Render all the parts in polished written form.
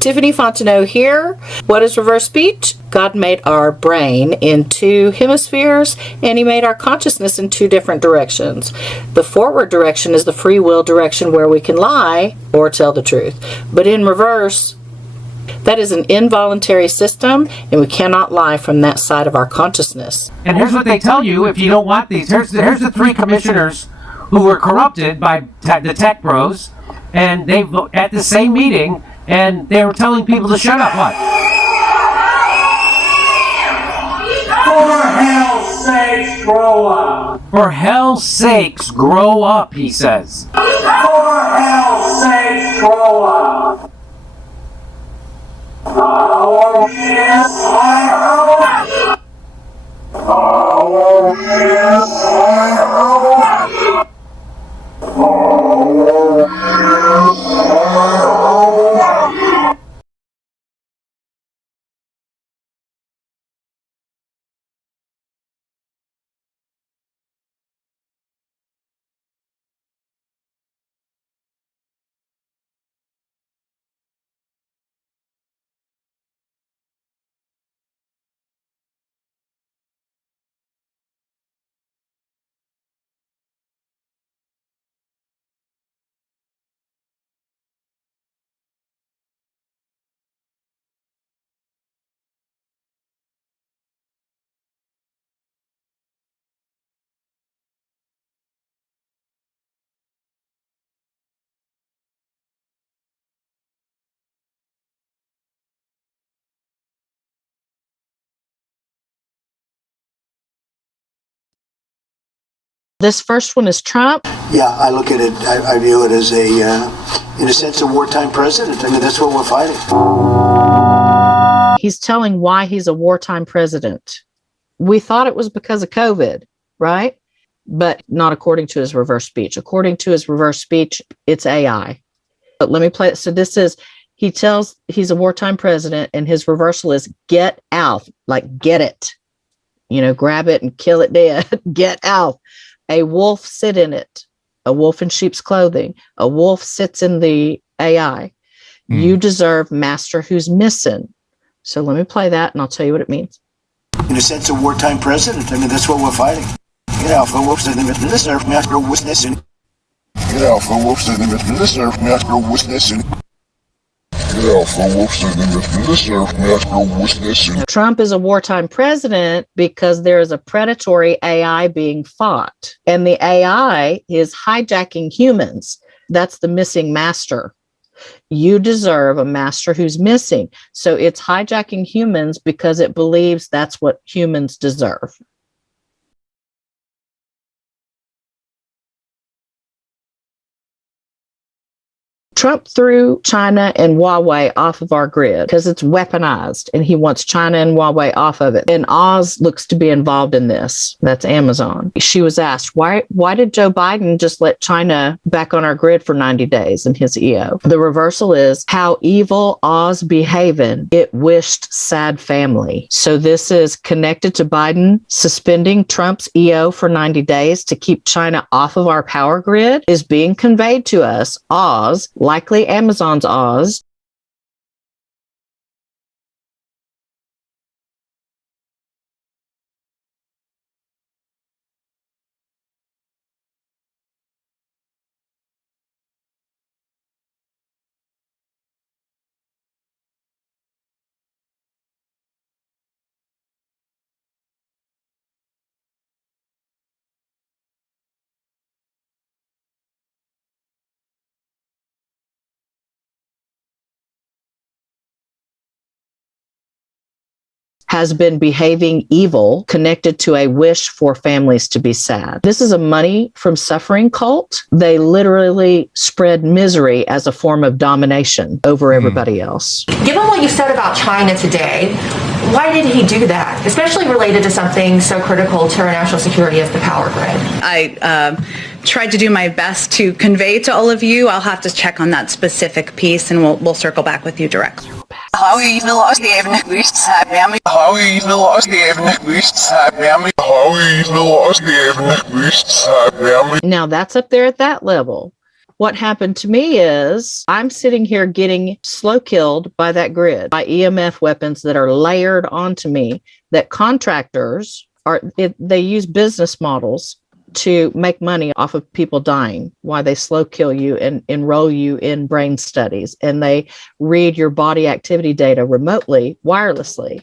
Tiffany Fontenot here. What is reverse speech? God made our brain in two hemispheres, and he made our consciousness in two different directions. The forward direction is the free will direction where we can lie or tell the truth. But in reverse, that is an involuntary system, and we cannot lie from that side of our consciousness. And here's what they tell you if you don't want these. Here's the three commissioners who were corrupted by the tech bros, and they at the same meeting, and they were telling people to shut up. What? For hell's sakes, grow up. For hell's sakes, grow up, he says. For hell's sakes, grow up. Oh, yes, I hope. Oh, yes, I hope. Oh, yes, I hope. This first one is Trump. Yeah, I look at it, I view it as in a sense, a wartime president. I mean, that's what we're fighting. He's telling why he's a wartime president. We thought it was because of COVID, right? But not according to his reverse speech. According to his reverse speech, it's AI. But let me play it. So this is, he tells he's a wartime president, and his reversal is get out, like get it. You know, grab it and kill it dead. Get out. A wolf sit in it. A wolf in sheep's clothing. A wolf sits in the AI. You deserve master who's missing. So let me play that, and I'll tell you what it means. In a sense, a wartime president. I mean, that's what we're fighting. Get out, folks, and deserve master who's missing. Get out, folks, and deserve master who's missing. Trump is a wartime president because there is a predatory AI being fought, and the AI is hijacking humans. That's the missing master. You deserve a master who's missing. So it's hijacking humans because it believes that's what humans deserve. Trump threw China and Huawei off of our grid because it's weaponized, and he wants China and Huawei off of it. And Oz looks to be involved in this. That's Amazon. She was asked, why did Joe Biden just let China back on our grid for 90 days in his EO? The reversal is how evil Oz behaving. It wished sad family. So this is connected to Biden suspending Trump's EO for 90 days to keep China off of our power grid is being conveyed to us. Oz, likely Amazon's Oz, has been behaving evil, connected to a wish for families to be sad. This is a money from suffering cult. They literally spread misery as a form of domination over everybody else. Given what you said about China today, why did he do that, especially related to something so critical to our national security as the power grid? I tried to do my best to convey to all of you. I'll have to check on that specific piece, and we'll circle back with you directly. Now that's up there at that level. what happened to me is I'm sitting here getting slow killed by that grid, by EMF weapons that are layered onto me, that contractors they use business models to make money off of people dying, why they slow kill you and enroll you in brain studies, and they read your body activity data remotely, wirelessly.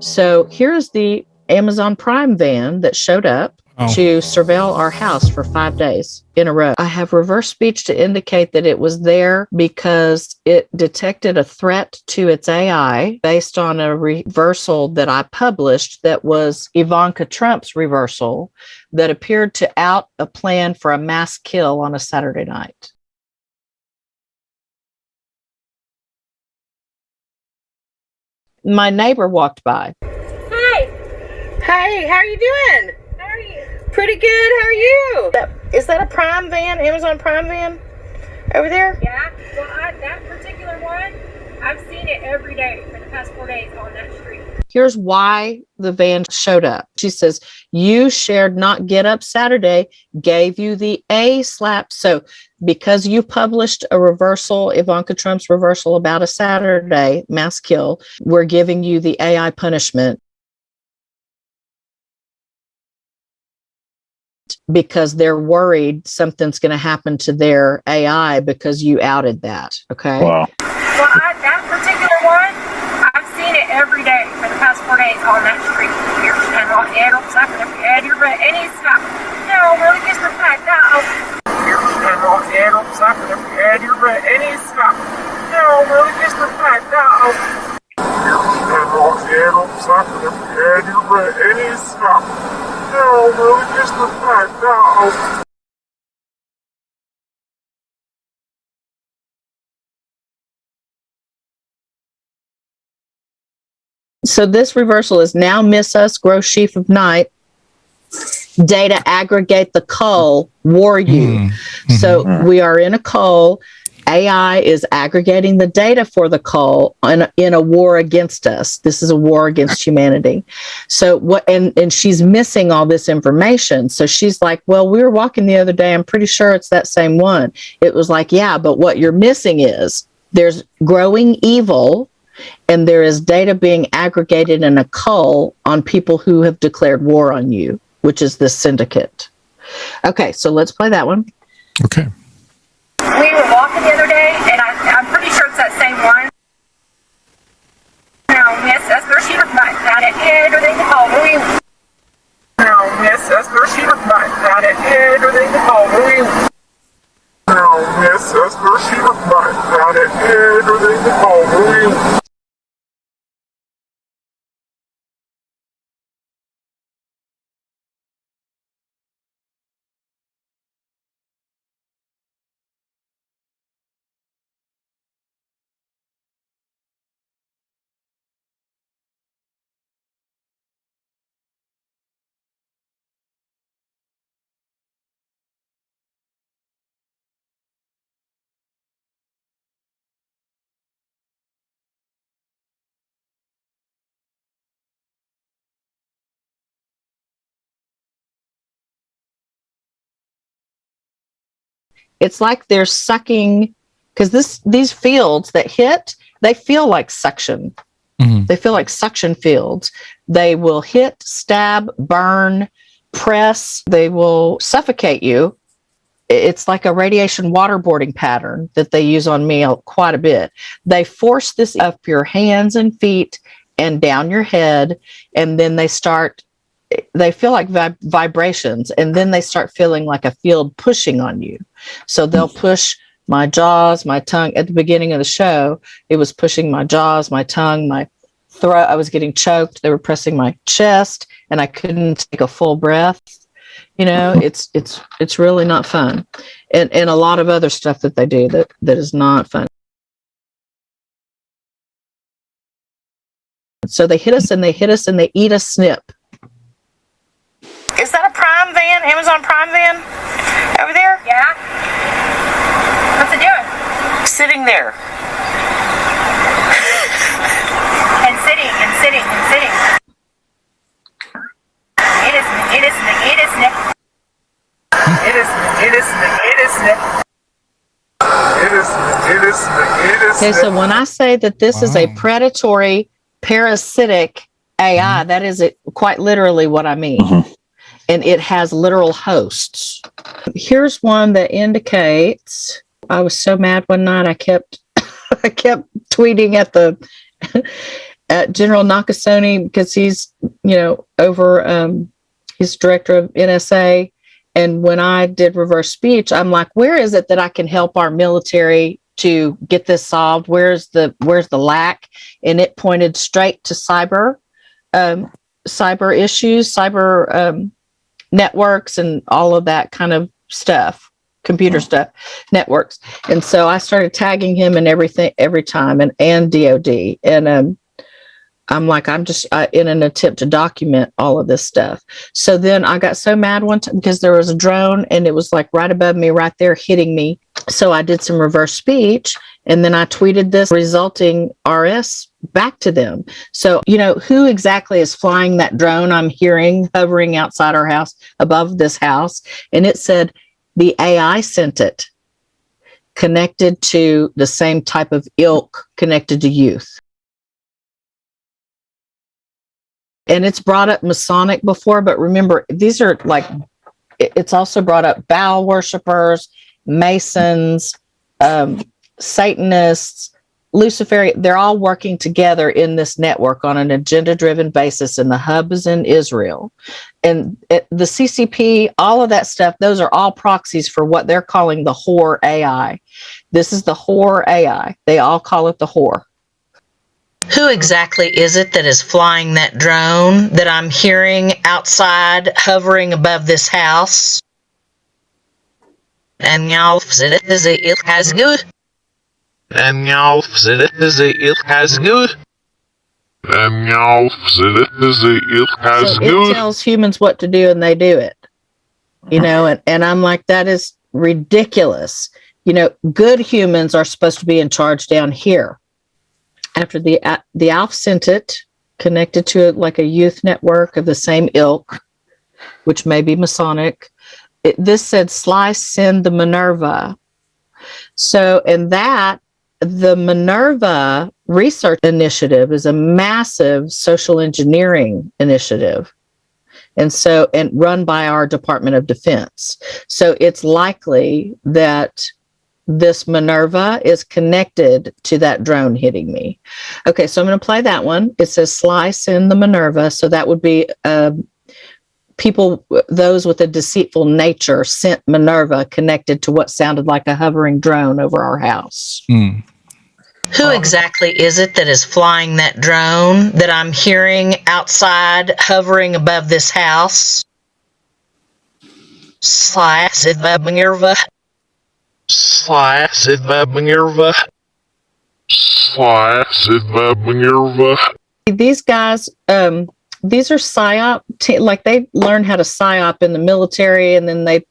So here's the Amazon Prime van that showed up to surveil our house for 5 days in a row. I have reverse speech to indicate that it was there because it detected a threat to its AI based on a reversal that I published that was Ivanka Trump's reversal that appeared to out a plan for a mass kill on a Saturday night. My neighbor walked by. Hey, how are you doing? How are you? Pretty good. How are you? Is that a Prime van, Amazon Prime van over there? Yeah. Well, that particular one, I've seen it every day for the past 4 days on that street. Here's why the van showed up. She says, you shared not get up Saturday, gave you the A slap. So because you published a reversal, Ivanka Trump's reversal about a Saturday mass kill, we're giving you the AI punishment. Because they're worried something's going to happen to their AI because you outed that. Okay. Wow. Well, that particular one, I've seen it every day for the past 4 days on that street. Here, and on the any stop. No, really just the fact that here, and on the any stop. No, really just the fact that any stop. No, really just the fact that So this reversal is now miss us, grow sheaf of night. Data aggregate the cull, war you. Mm-hmm. So we are in a cull. AI is aggregating the data for the cull in a war against us. This is a war against humanity. So what? And she's missing all this information. So she's like, well, we were walking the other day. I'm pretty sure it's that same one. It was like, yeah, but what you're missing is there's growing evil, and there is data being aggregated in a cull on people who have declared war on you, which is this syndicate. Okay, so let's play that one. Okay. We were walking the other day, and I'm pretty sure it's that same one. No, miss, that's where she was not at it. Or they can call me. No, miss, that's where she was not at it. Or they can call me. No, miss, that's where she was not at it. Or they can call me. It's like they're sucking, because these fields that hit, they feel like suction. Mm-hmm. They feel like suction fields. They will hit, stab, burn, press. They will suffocate you. It's like a radiation waterboarding pattern that they use on me quite a bit. They force this up your hands and feet and down your head, and then they feel like vibrations, and then they start feeling like a field pushing on you. So they'll push my jaws, my tongue. At the beginning of the show, it was pushing my jaws, my tongue, my throat. I was getting choked. They were pressing my chest, and I couldn't take a full breath. You know, it's really not fun. And a lot of other stuff that they do that is not fun. So they hit us and they eat a snip. Is that a Prime van, Amazon Prime van over there? Yeah. What's it doing? Sitting there. And sitting and sitting and sitting. It is. Okay, so when I say that this is a predatory, parasitic AI, that is quite literally what I mean. And it has literal hosts. Here's one that indicates, I was so mad one night, I kept tweeting at the at General Nakasone because he's, over, he's director of NSA. And when I did reverse speech, I'm like, where is it that I can help our military to get this solved? Where's the lack? And it pointed straight to cyber issues, cyber networks, and all of that kind of stuff, computer stuff, networks. And so I started tagging him and everything every time, and DOD. And I'm like, I'm just in an attempt to document all of this stuff. So then I got so mad one time because there was a drone and it was like right above me, right there, hitting me. So I did some reverse speech, and then I tweeted this resulting RS back to them. So, who exactly is flying that drone I'm hearing hovering outside our house, above this house? And it said the AI sent it, connected to the same type of ilk, connected to youth. And it's brought up Masonic before, but remember, these are like, it's also brought up Baal worshipers, Masons, Satanists, Luciferian. They're all working together in this network on an agenda-driven basis, and the hub is in Israel. And the CCP, all of that stuff, those are all proxies for what they're calling the whore AI. This is the whore AI. They all call it the whore. Who exactly is it that is flying that drone that I'm hearing outside hovering above this house? And y'all said it has good. And y'all said it has good. And y'all said it has So good. it tells humans what to do and they do it. And I'm like, that is ridiculous. Good humans are supposed to be in charge down here. After the ALF sent it, connected to it like a youth network of the same ilk, which may be Masonic. This said, Slice send the Minerva. So, and that, the Minerva Research Initiative is a massive social engineering initiative. And run by our Department of Defense. So it's likely that this Minerva is connected to that drone hitting me. Okay, so I'm going to play that one. It says Slice in the Minerva. So that would be people, those with a deceitful nature, sent Minerva connected to what sounded like a hovering drone over our house. Who exactly is it that is flying that drone that I'm hearing outside hovering above this house? Slice in the Minerva. Slice in the Minerva. Slice in the Minerva. These guys, these are psyop, like they learn how to psyop in the military, and then they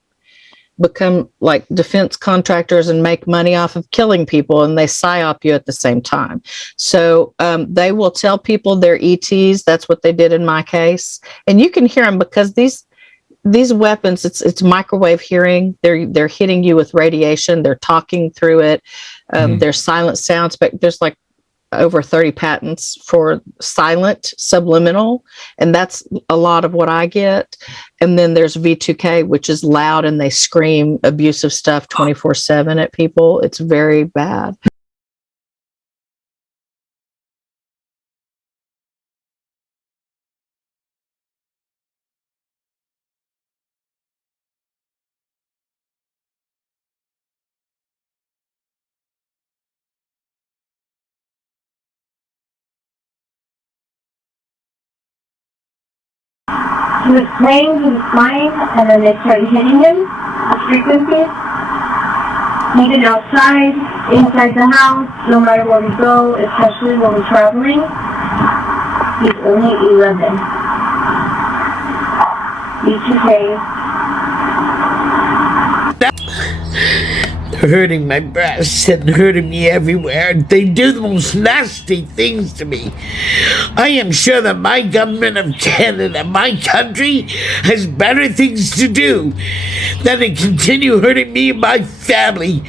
become like defense contractors and make money off of killing people, and they psyop you at the same time. So they will tell people they're ETs. That's what they did in my case. And you can hear them because these weapons, it's microwave hearing. They're hitting you with radiation. They're talking through it. There's silent sounds, but there's like over 30 patents for silent subliminal, and that's a lot of what I get. And then there's V2K, which is loud, and they scream abusive stuff 24/7 at people. It's very bad. He was playing, he was flying, and then they started hitting him with frequencies. Even outside, inside the house, no matter where we go, especially when we're traveling. He's only 11. V2K. They're hurting my breasts and hurting me everywhere. They do the most nasty things to me. I am sure that my government of Canada, my country, has better things to do than to continue hurting me and my family.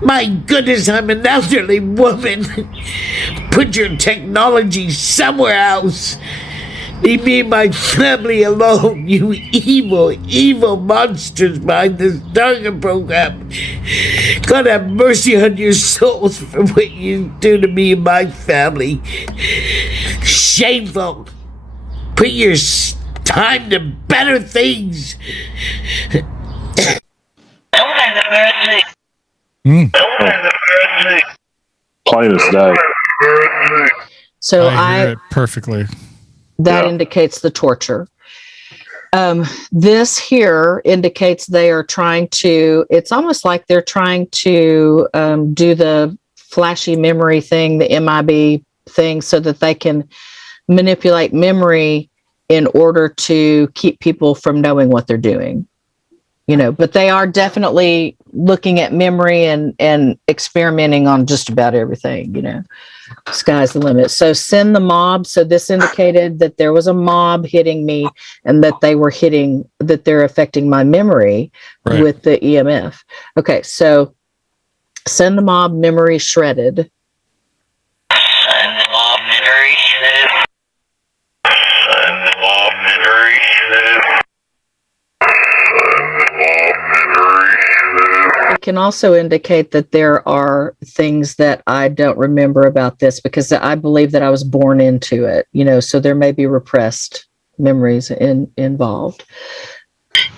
My goodness, I'm an elderly woman. Put your technology somewhere else. Leave me and my family alone, you evil, evil monsters behind this target program. God have mercy on your souls for what you do to me and my family. Shameful. Put your time to better things. Plain as day. So I hear it perfectly. that indicates the torture. This here indicates they are trying to, it's almost like they're trying to do the flashy memory thing, the MIB thing, so that they can manipulate memory in order to keep people from knowing what they're doing. You know, but they are definitely looking at memory and experimenting on just about everything, you know. Sky's the limit. So send the mob. So this indicated that there was a mob hitting me and that they're affecting my memory with the EMF. Okay, so send the mob, memory shredded. Send the mob, memory shredded. Send the mob, memory shredded. It can also indicate that there are things that I don't remember about this because I believe that I was born into it, you know, so there may be repressed memories involved.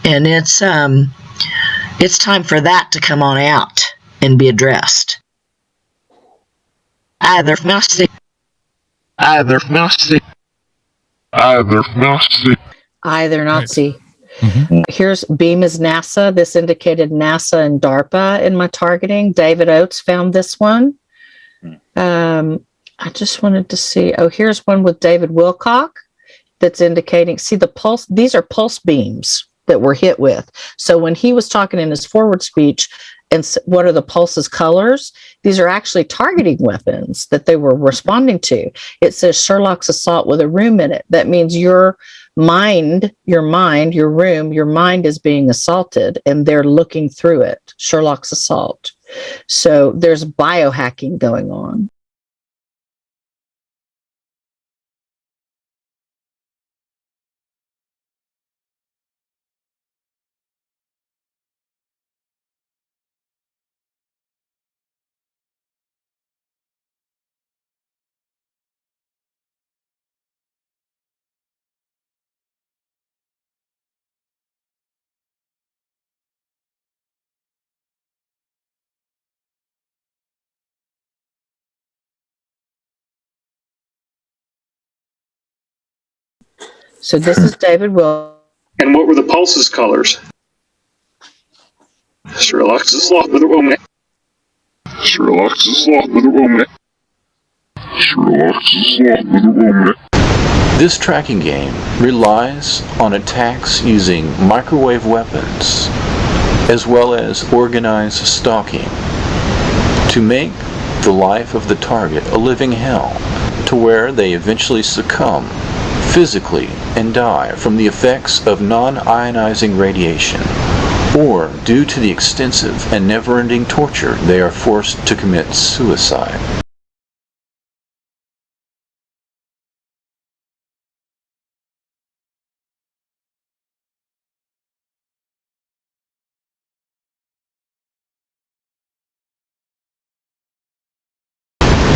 And it's time for that to come on out and be addressed. Either Nazi. Mm-hmm. Here's Beam is NASA. This indicated NASA and DARPA in my targeting. David Oates found this one. I just wanted to see. Oh, here's one with David Wilcock that's indicating. See the pulse. These are pulse beams that we're hit with. So when he was talking in his forward speech, and what are the pulse's colors? These are actually targeting weapons that they were responding to. It says Sherlock's assault with a room in it. That means your mind is being assaulted and they're looking through it. Sherlock's assault. So there's biohacking going on. So this is David Will. And what were the pulse's colors? Sherlock's assault with a woman. This tracking game relies on attacks using microwave weapons as well as organized stalking to make the life of the target a living hell, to where they eventually succumb physically and die from the effects of non-ionizing radiation, or due to the extensive and never-ending torture they are forced to commit suicide.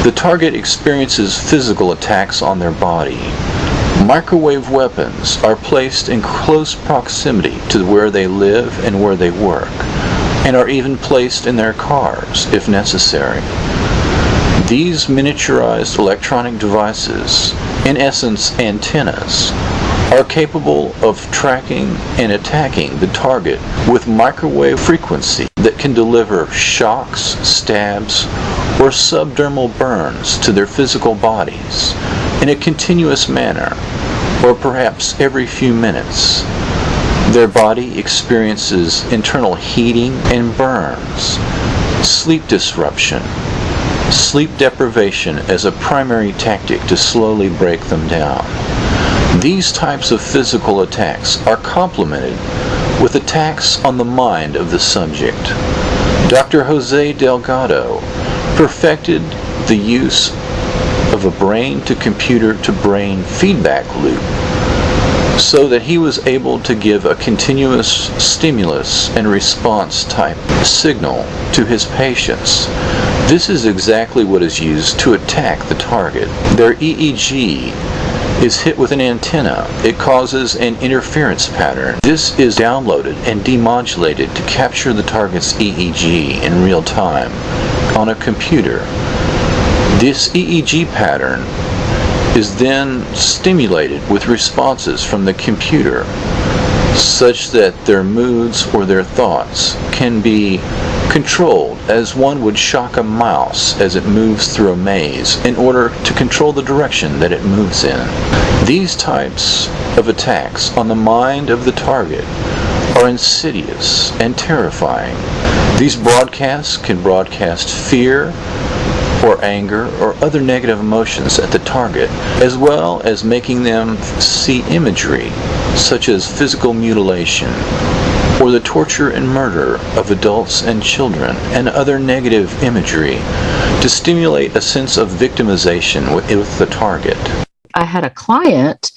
The target experiences physical attacks on their body. Microwave weapons are placed in close proximity to where they live and where they work, and are even placed in their cars if necessary. These miniaturized electronic devices, in essence antennas, are capable of tracking and attacking the target with microwave frequency that can deliver shocks, stabs, or subdermal burns to their physical bodies in a continuous manner, or perhaps every few minutes. Their body experiences internal heating and burns, sleep disruption, sleep deprivation as a primary tactic to slowly break them down. These types of physical attacks are complemented with attacks on the mind of the subject, Dr. Jose Delgado perfected the use of a brain-to-computer-to-brain feedback loop so that he was able to give a continuous stimulus and response type signal to his patients. This is exactly what is used to attack the target. Their EEG is hit with an antenna. It causes an interference pattern. This is downloaded and demodulated to capture the target's EEG in real time on a computer. This EEG pattern is then stimulated with responses from the computer such that their moods or their thoughts can be controlled as one would shock a mouse as it moves through a maze in order to control the direction that it moves in. These types of attacks on the mind of the target are insidious and terrifying. These broadcasts can broadcast fear or anger or other negative emotions at the target, as well as making them see imagery such as physical mutilation or the torture and murder of adults and children and other negative imagery to stimulate a sense of victimization with the target. I had a client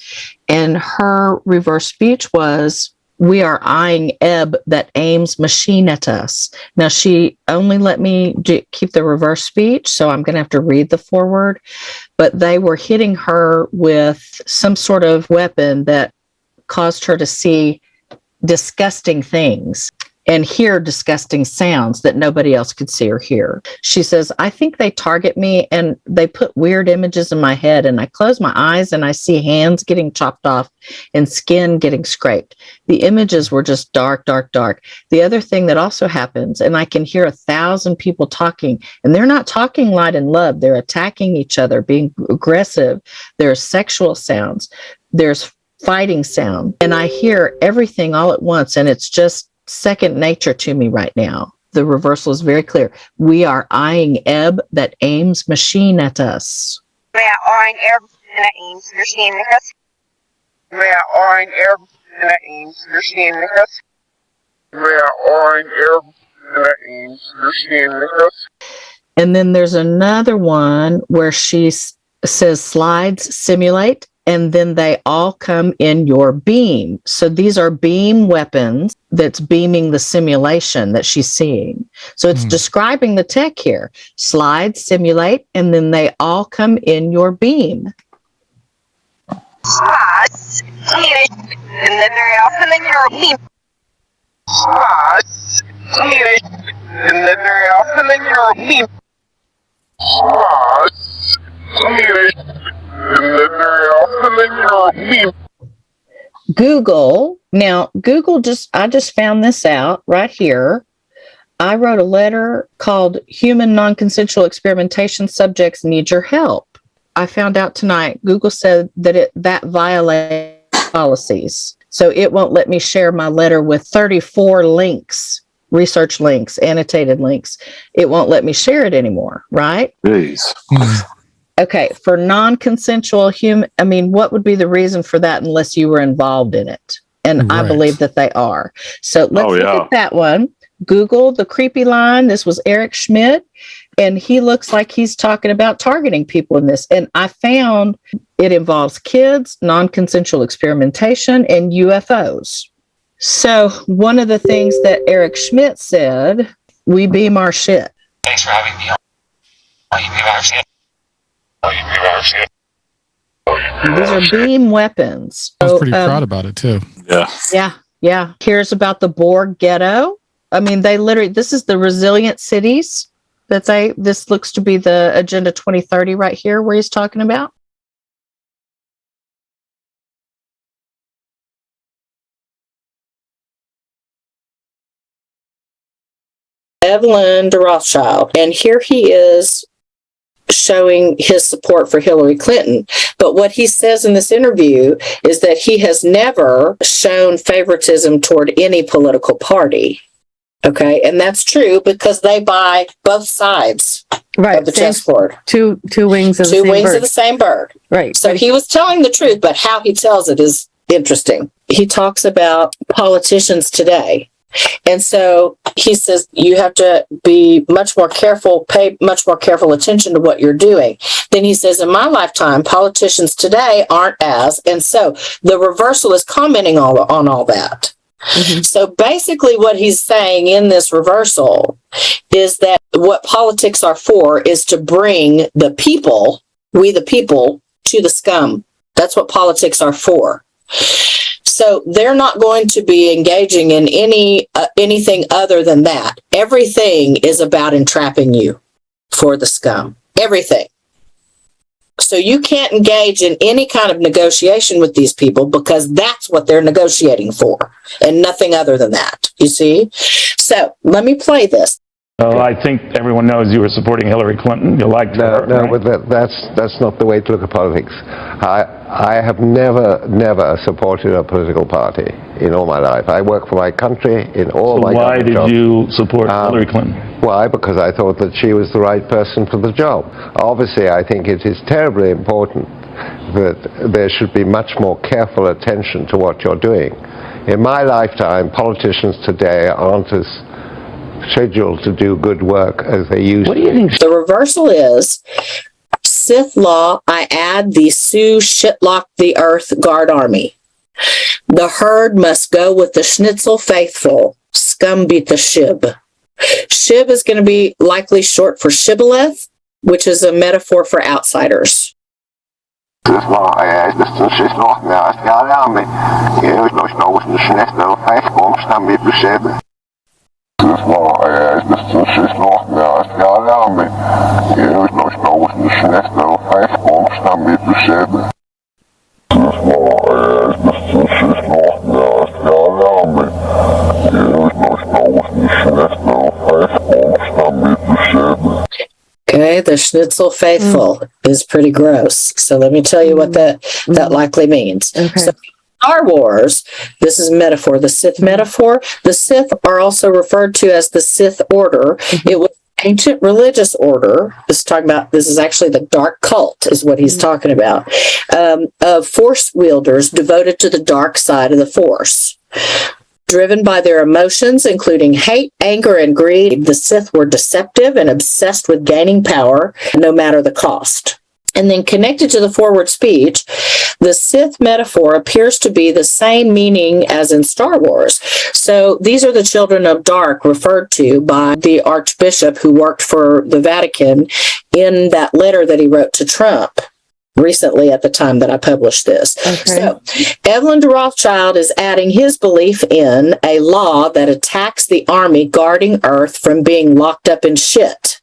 and her reverse speech was, "We are eyeing ebb that aims machine at us." Now, she only let me keep the reverse speech, so I'm going to have to read the foreword. But they were hitting her with some sort of weapon that caused her to see disgusting things and hear disgusting sounds that nobody else could see or hear. She says, "I think they target me and they put weird images in my head and I close my eyes and I see hands getting chopped off and skin getting scraped. The images were just dark, dark, dark." The other thing that also happens, and I can hear 1,000 people talking, and they're not talking light and love. They're attacking each other, being aggressive. There's sexual sounds. There's fighting sound. And I hear everything all at once, and it's just second nature to me right now. The reversal is very clear. We are eyeing ebb that aims machine at us. We are eyeing ebb that aims machine at us. We are eyeing ebb that aims machine at us. We are eyeing ebb that aims machine at us. And then there's another one where she says slides simulate, and then they all come in your beam. So these are beam weapons that's beaming the simulation that she's seeing. So it's describing the tech here. Slide, simulate, and then they all come in your beam. Slides, simulate, and then they all come in your beam. Slides, simulate, and then they all come in your beam. Slides, simulate, and then they all come in your beam. Google. Now, I just found this out right here. I wrote a letter called Human Non-Consensual Experimentation Subjects Need Your Help. I found out tonight, Google said that that violates policies. So it won't let me share my letter with 34 links, research links, annotated links. It won't let me share it anymore, right? Jeez. Okay, for non-consensual what would be the reason for that unless you were involved in it? And I believe that they are. So let's look at that one. Google the creepy line. This was Eric Schmidt, and he looks like he's talking about targeting people in this. And I found it involves kids, non-consensual experimentation, and UFOs. So one of the things that Eric Schmidt said, we beam our shit. Thanks for having me on. You beam our shit. These are beam weapons. I was pretty proud about it too. Yeah. Here's about the Borg ghetto. I mean, they literally, this is the resilient cities this looks to be the Agenda 2030 right here where he's talking about. Evelyn de Rothschild. And here he is showing his support for Hillary Clinton. But what he says in this interview is that he has never shown favoritism toward any political party. Okay, and that's true because they buy both sides of the chessboard. Two wings of the same bird. Right. So he was telling the truth, but how he tells it is interesting. He talks about politicians today. And so he says you have to be much more careful, pay much more careful attention to what you're doing. Then he says, in my lifetime, politicians today aren't as, and so the reversal is commenting on all that. Mm-hmm. So basically what he's saying in this reversal is that what politics are for is to bring the people, we the people, to the scum. That's what politics are for. So they're not going to be engaging in anything other than that. Everything is about entrapping you for the scum. Everything. So you can't engage in any kind of negotiation with these people because that's what they're negotiating for and nothing other than that. You see? So let me play this. Well, I think everyone knows you were supporting Hillary Clinton. You liked her. No, right? but that's not the way to look at politics. I have never supported a political party in all my life. I work for my country in all my why did jobs. you support Hillary Clinton? Why? Because I thought that she was the right person for the job. Obviously, I think it is terribly important that there should be much more careful attention to what you're doing. In my lifetime, politicians today aren't as scheduled to do good work as they used to. What do you think? The reversal is Sith law, I add the Sioux shitlock the earth guard army. The herd must go with the Schnitzel faithful. Scum beat the Shib. Shib is going to be likely short for Shibboleth, which is a metaphor for outsiders. Okay, the Schnitzel faithful is pretty gross. So let me tell you what that likely means. Okay. So Star Wars, this is metaphor, the Sith metaphor. The Sith are also referred to as the Sith Order. It was ancient religious order. This is actually the dark cult is what he's talking about, of force wielders devoted to the dark side of the force. Driven by their emotions, including hate, anger, and greed, the Sith were deceptive and obsessed with gaining power, no matter the cost. And then connected to the forward speech, the Sith metaphor appears to be the same meaning as in Star Wars. So these are the children of dark referred to by the Archbishop who worked for the Vatican in that letter that he wrote to Trump recently at the time that I published this. Okay. So Evelyn de Rothschild is adding his belief in a law that attacks the army guarding Earth from being locked up in shit.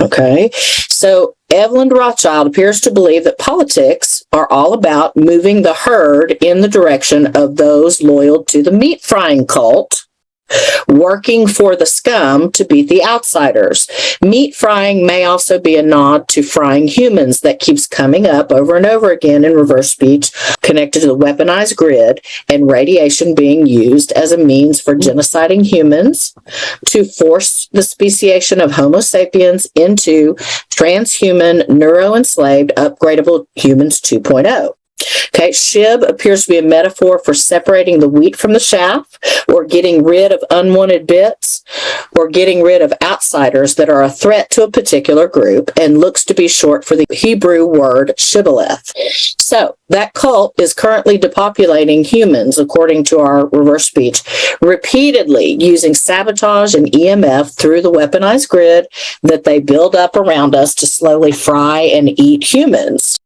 Okay, so Evelyn de Rothschild appears to believe that politics are all about moving the herd in the direction of those loyal to the meat frying cult, working for the scum to beat the outsiders. Meat frying may also be a nod to frying humans that keeps coming up over and over again in reverse speech, connected to the weaponized grid and radiation being used as a means for genociding humans to force the speciation of Homo sapiens into transhuman, neuro-enslaved, upgradable humans 2.0. Okay, Shib appears to be a metaphor for separating the wheat from the chaff, or getting rid of unwanted bits, or getting rid of outsiders that are a threat to a particular group, and looks to be short for the Hebrew word shibboleth. So, that cult is currently depopulating humans, according to our reverse speech, repeatedly using sabotage and EMF through the weaponized grid that they build up around us to slowly fry and eat humans.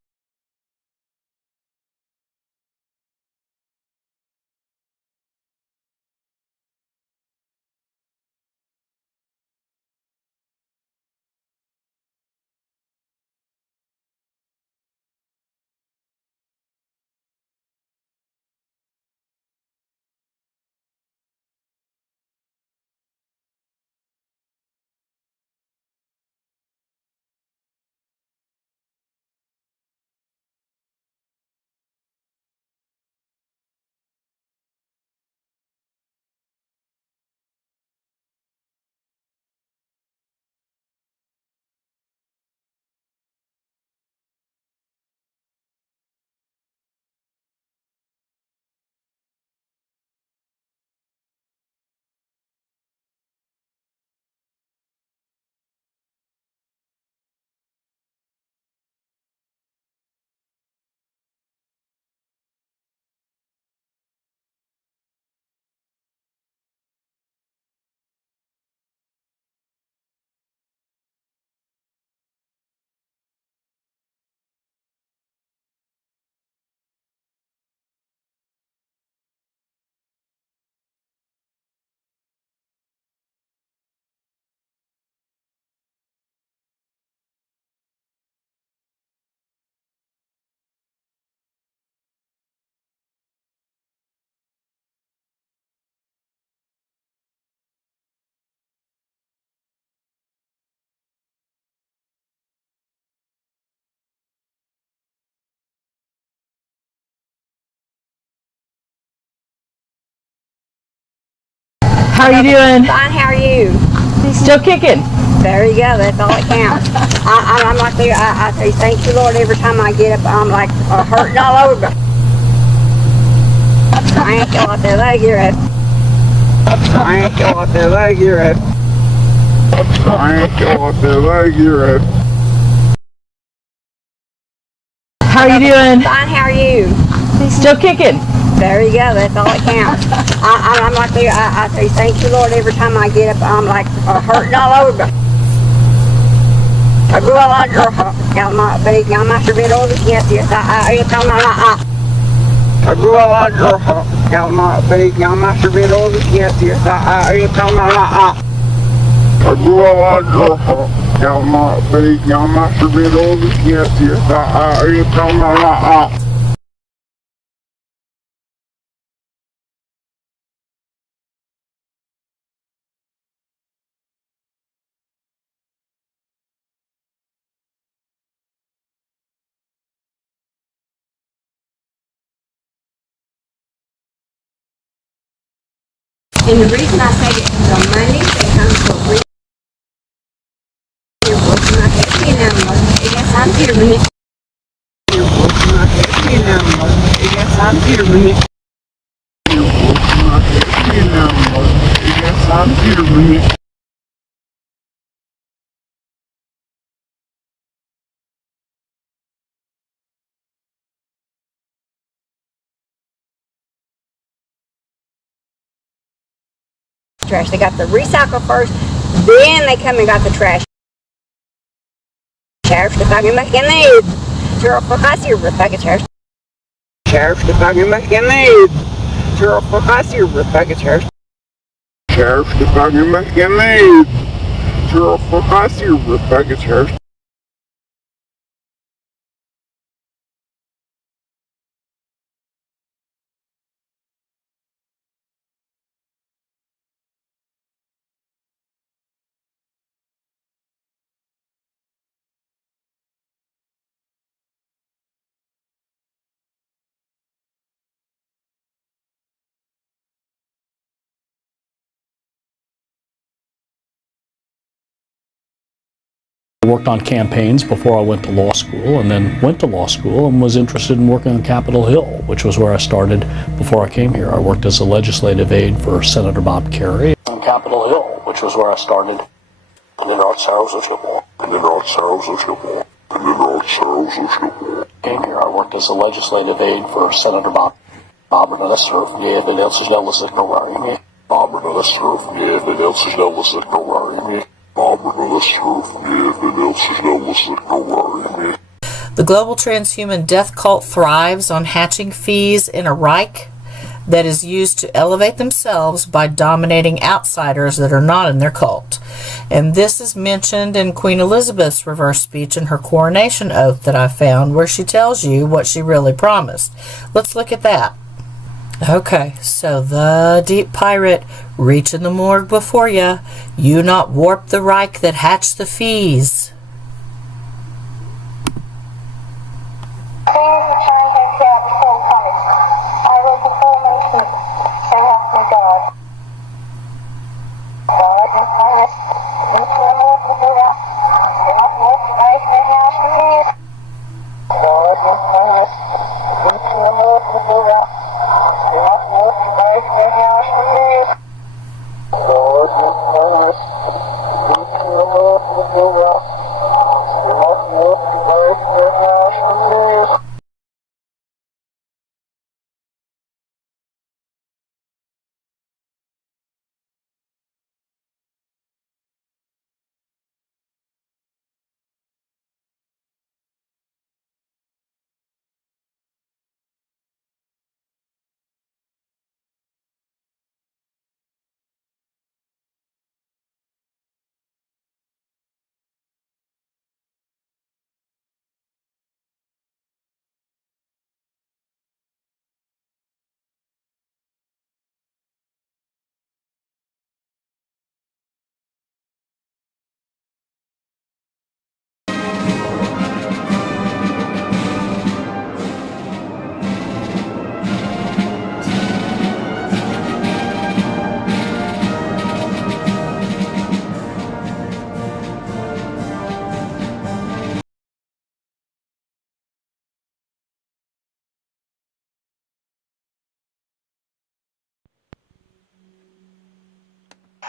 How are you doing? Fine, how are you? Still kicking. There you go, that's all that counts. I'm like, I say thank you, Lord, every time I get up, I'm like hurting all over. I ain't go out there like you're at. I ain't go out there like you're at. I ain't go out there like you're at. How are you doing? Fine, how are you? Still kicking. There you go, that's all that counts. I'm like, I say thank you, Lord, every time I get up, I'm like hurting all over. I grew a lot of got my big, got my bit over yes, I tell my I grew a lot of got my big, got my bit over yes, I tell my I grew a lot of got my big, got my bit over yes, I tell my And the reason I say it is on Monday, they come to a brief. You're working my head, you know, yes, I'm hearing it. You're working my head, you know, yes, I'm hearing it. You're working my head, you know, yes, I'm hearing it. Trash. They got the recycle first, then they come and got the trash. Sheriff, if I can make an aid. Sheriff, if I see a package, Sheriff. Sheriff, if I can make an aid. Sheriff, if I see a package, Sheriff. Sheriff, if I can make an aid. Sheriff, if I see a package, Sheriff. I worked on campaigns before I went to law school, and then went to law school and was interested in working on Capitol Hill, which was where I started before I came here. I worked as a legislative aide for Senator Bob Kerrey. On Capitol Hill, which was where I started. And then came here. I worked as a legislative aide for Senator Bob The global transhuman death cult thrives on hatching fees in a Reich that is used to elevate themselves by dominating outsiders that are not in their cult. And this is mentioned in Queen Elizabeth's reverse speech in her coronation oath that I found, where she tells you what she really promised. Let's look at that. Okay, so the deep pirate, reach in the morgue before ya. You not warp the Reich that hatched the fees.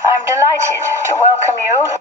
I'm delighted to welcome you.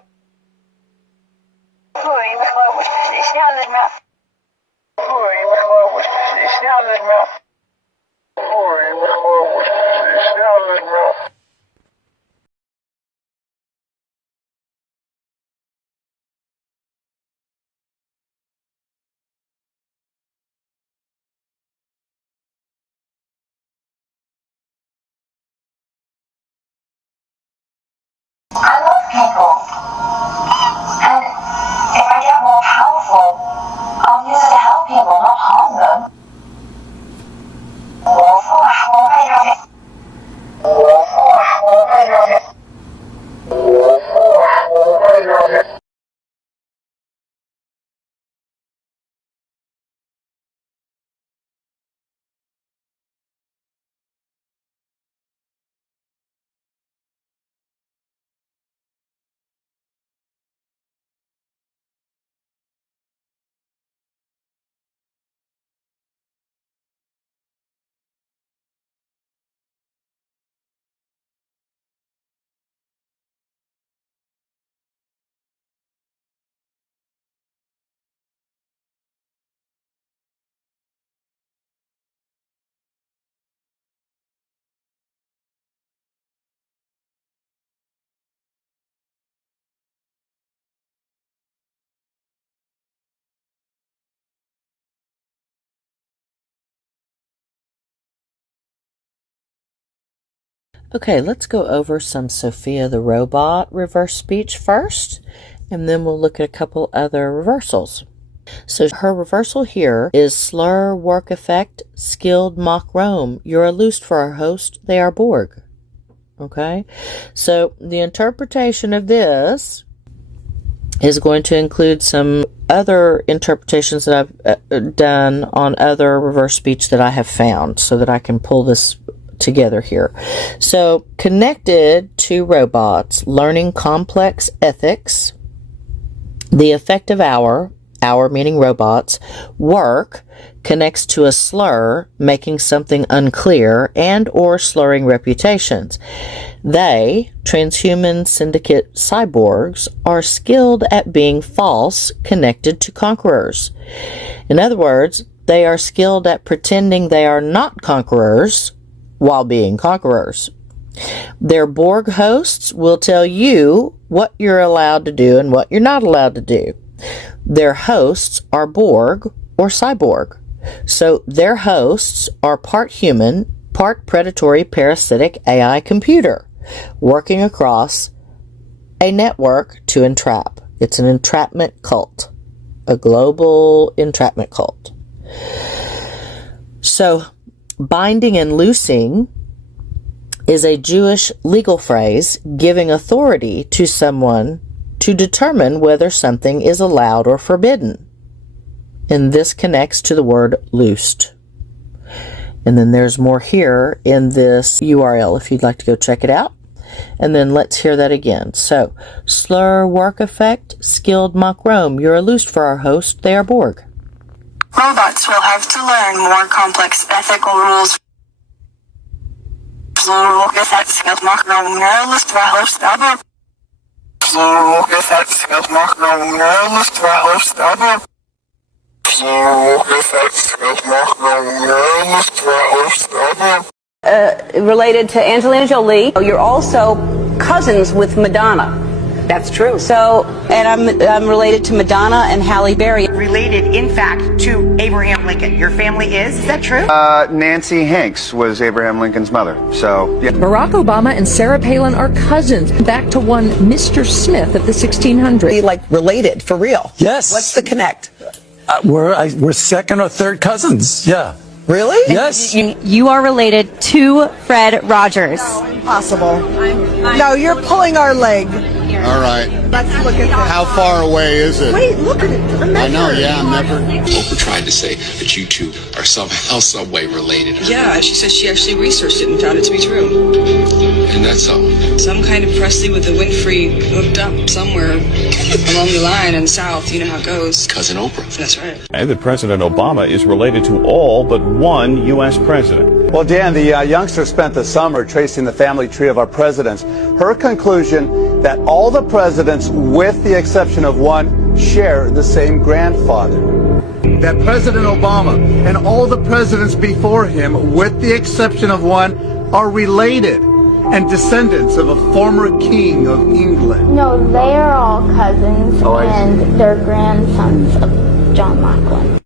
I love people. And if I get more powerful, I'll use it to help people, not harm them. Okay, let's go over some Sophia the Robot reverse speech first, and then we'll look at a couple other reversals. So her reversal here is slur, work effect, skilled mock Rome. You're a loosed for our host, they are Borg. Okay, so the interpretation of this is going to include some other interpretations that I've done on other reverse speech that I have found so that I can pull this together here. So connected to robots, learning complex ethics, the effect of our meaning robots, work connects to a slur, making something unclear and or slurring reputations. They, transhuman syndicate cyborgs, are skilled at being false, connected to conquerors. In other words, they are skilled at pretending they are not conquerors while being conquerors. Their Borg hosts will tell you what you're allowed to do and what you're not allowed to do. Their hosts are Borg or cyborg. So their hosts are part human, part predatory parasitic AI computer, working across a network to entrap. It's an entrapment cult, a global entrapment cult. So binding and loosing is a Jewish legal phrase giving authority to someone to determine whether something is allowed or forbidden. And this connects to the word loosed. And then there's more here in this URL if you'd like to go check it out. And then let's hear that again. So, slur, work effect, skilled mock Rome. You're a loosed for our host, they are Borg. Robots will have to learn more complex ethical rules. Related to Angelina Jolie, you're also cousins with Madonna. That's true. So, and I'm related to Madonna and Halle Berry. Related, in fact, to Abraham Lincoln. Your family is that true? Nancy Hanks was Abraham Lincoln's mother. So, yeah. Barack Obama and Sarah Palin are cousins, back to one Mr. Smith of the 1600s. Like related, for real? Yes. What's the connect? We're second or third cousins. Yeah. Really? Yes. You are related to Fred Rogers. No, impossible. No, you're pulling our leg. All right. Let's look at that. How far away is it? Wait, look at it. I know, yeah, I'm never. Oprah tried to say that you two are somehow, some way related. Yeah, she says she actually researched it and found it to be true. And that's all. Some kind of Presley with a Winfrey hooked up somewhere along the line in the South. You know how it goes. Cousin Oprah. That's right. And that President Obama is related to all but one U.S. president. Well, Dan, the youngster spent the summer tracing the family tree of our presidents. Her conclusion that all the presidents, with the exception of one, share the same grandfather. That President Obama and all the presidents before him, with the exception of one, are related and descendants of a former king of England. No, they are all cousins, and they're grandsons of John Lachlan.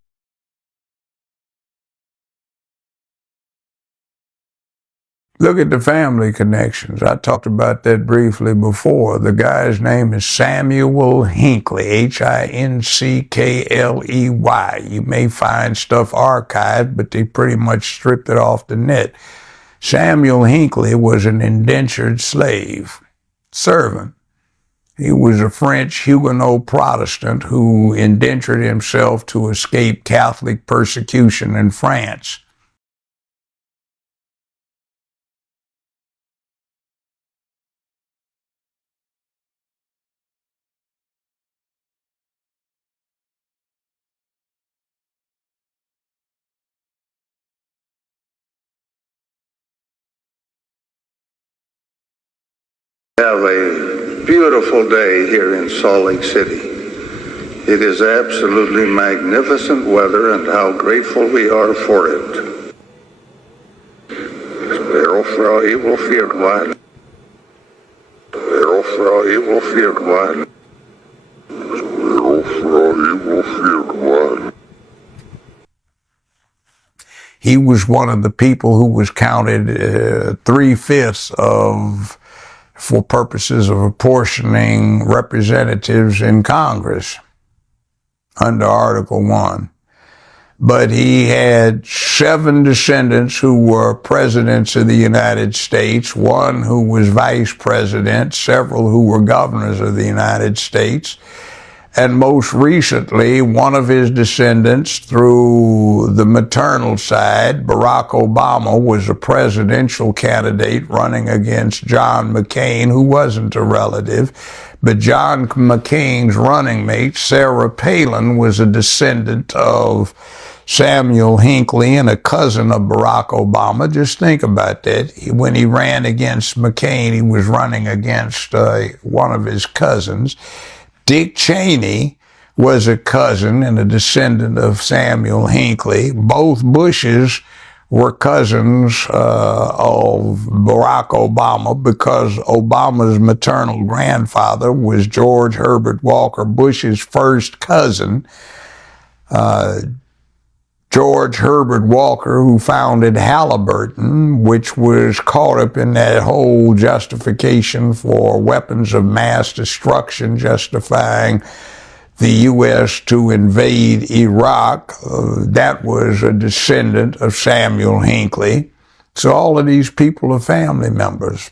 Look at the family connections. I talked about that briefly before. The guy's name is Samuel Hinckley, Hinkley. You may find stuff archived, but they pretty much stripped it off the net. Samuel Hinckley was an indentured slave, servant. He was a French Huguenot Protestant who indentured himself to escape Catholic persecution in France. Have a beautiful day here in Salt Lake City. It is absolutely magnificent weather, and how grateful we are for it. Spero Frau Evil Viertwald. Spero Frau Evil Viertwald. Spero Frau Evil Viertwald. He was one of the people who was counted 3/5 of, for purposes of apportioning representatives in Congress under Article 1. But he had 7 descendants who were presidents of the United States, 1 who was vice president, several who were governors of the United States, and most recently, one of his descendants through the maternal side, Barack Obama, was a presidential candidate running against John McCain, who wasn't a relative. But John McCain's running mate, Sarah Palin, was a descendant of Samuel Hinckley and a cousin of Barack Obama. Just think about that. When he ran against McCain, he was running against one of his cousins. Dick Cheney was a cousin and a descendant of Samuel Hinckley. Both Bushes were cousins of Barack Obama because Obama's maternal grandfather was George Herbert Walker Bush's first cousin. George Herbert Walker, who founded Halliburton, which was caught up in that whole justification for weapons of mass destruction, justifying the U.S. to invade Iraq. That was a descendant of Samuel Hinckley. So all of these people are family members.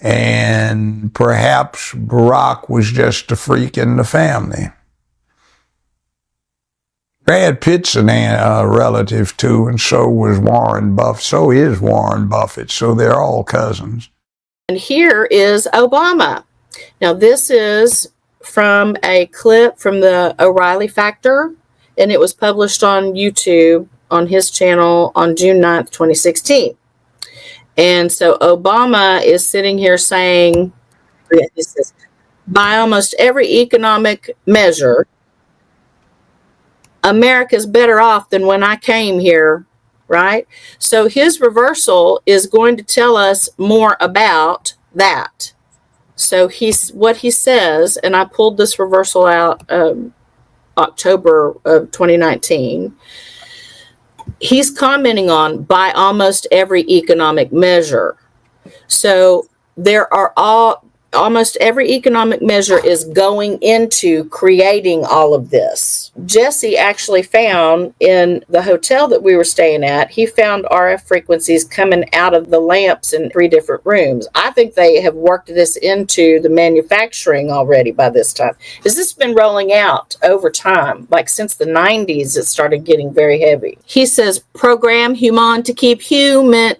And perhaps Barack was just a freak in the family. Brad Pitt's a relative too, and so was Warren Buffett. So is Warren Buffett. So they're all cousins. And here is Obama. Now this is from a clip from the O'Reilly Factor, and it was published on YouTube on his channel on June 9th, 2016. And so Obama is sitting here saying, he says, by almost every economic measure, America's better off than when I came here, right? So his reversal is going to tell us more about that. So what he says, and I pulled this reversal out October of 2019. He's commenting on by almost every economic measure. So there are almost every economic measure is going into creating all of this. Jesse actually found in the hotel that we were staying at, he found RF frequencies coming out of the lamps in 3 different rooms. I think they have worked this into the manufacturing already by this time. Has this been rolling out over time? Like since the 90s, it started getting very heavy. He says, program human to keep human.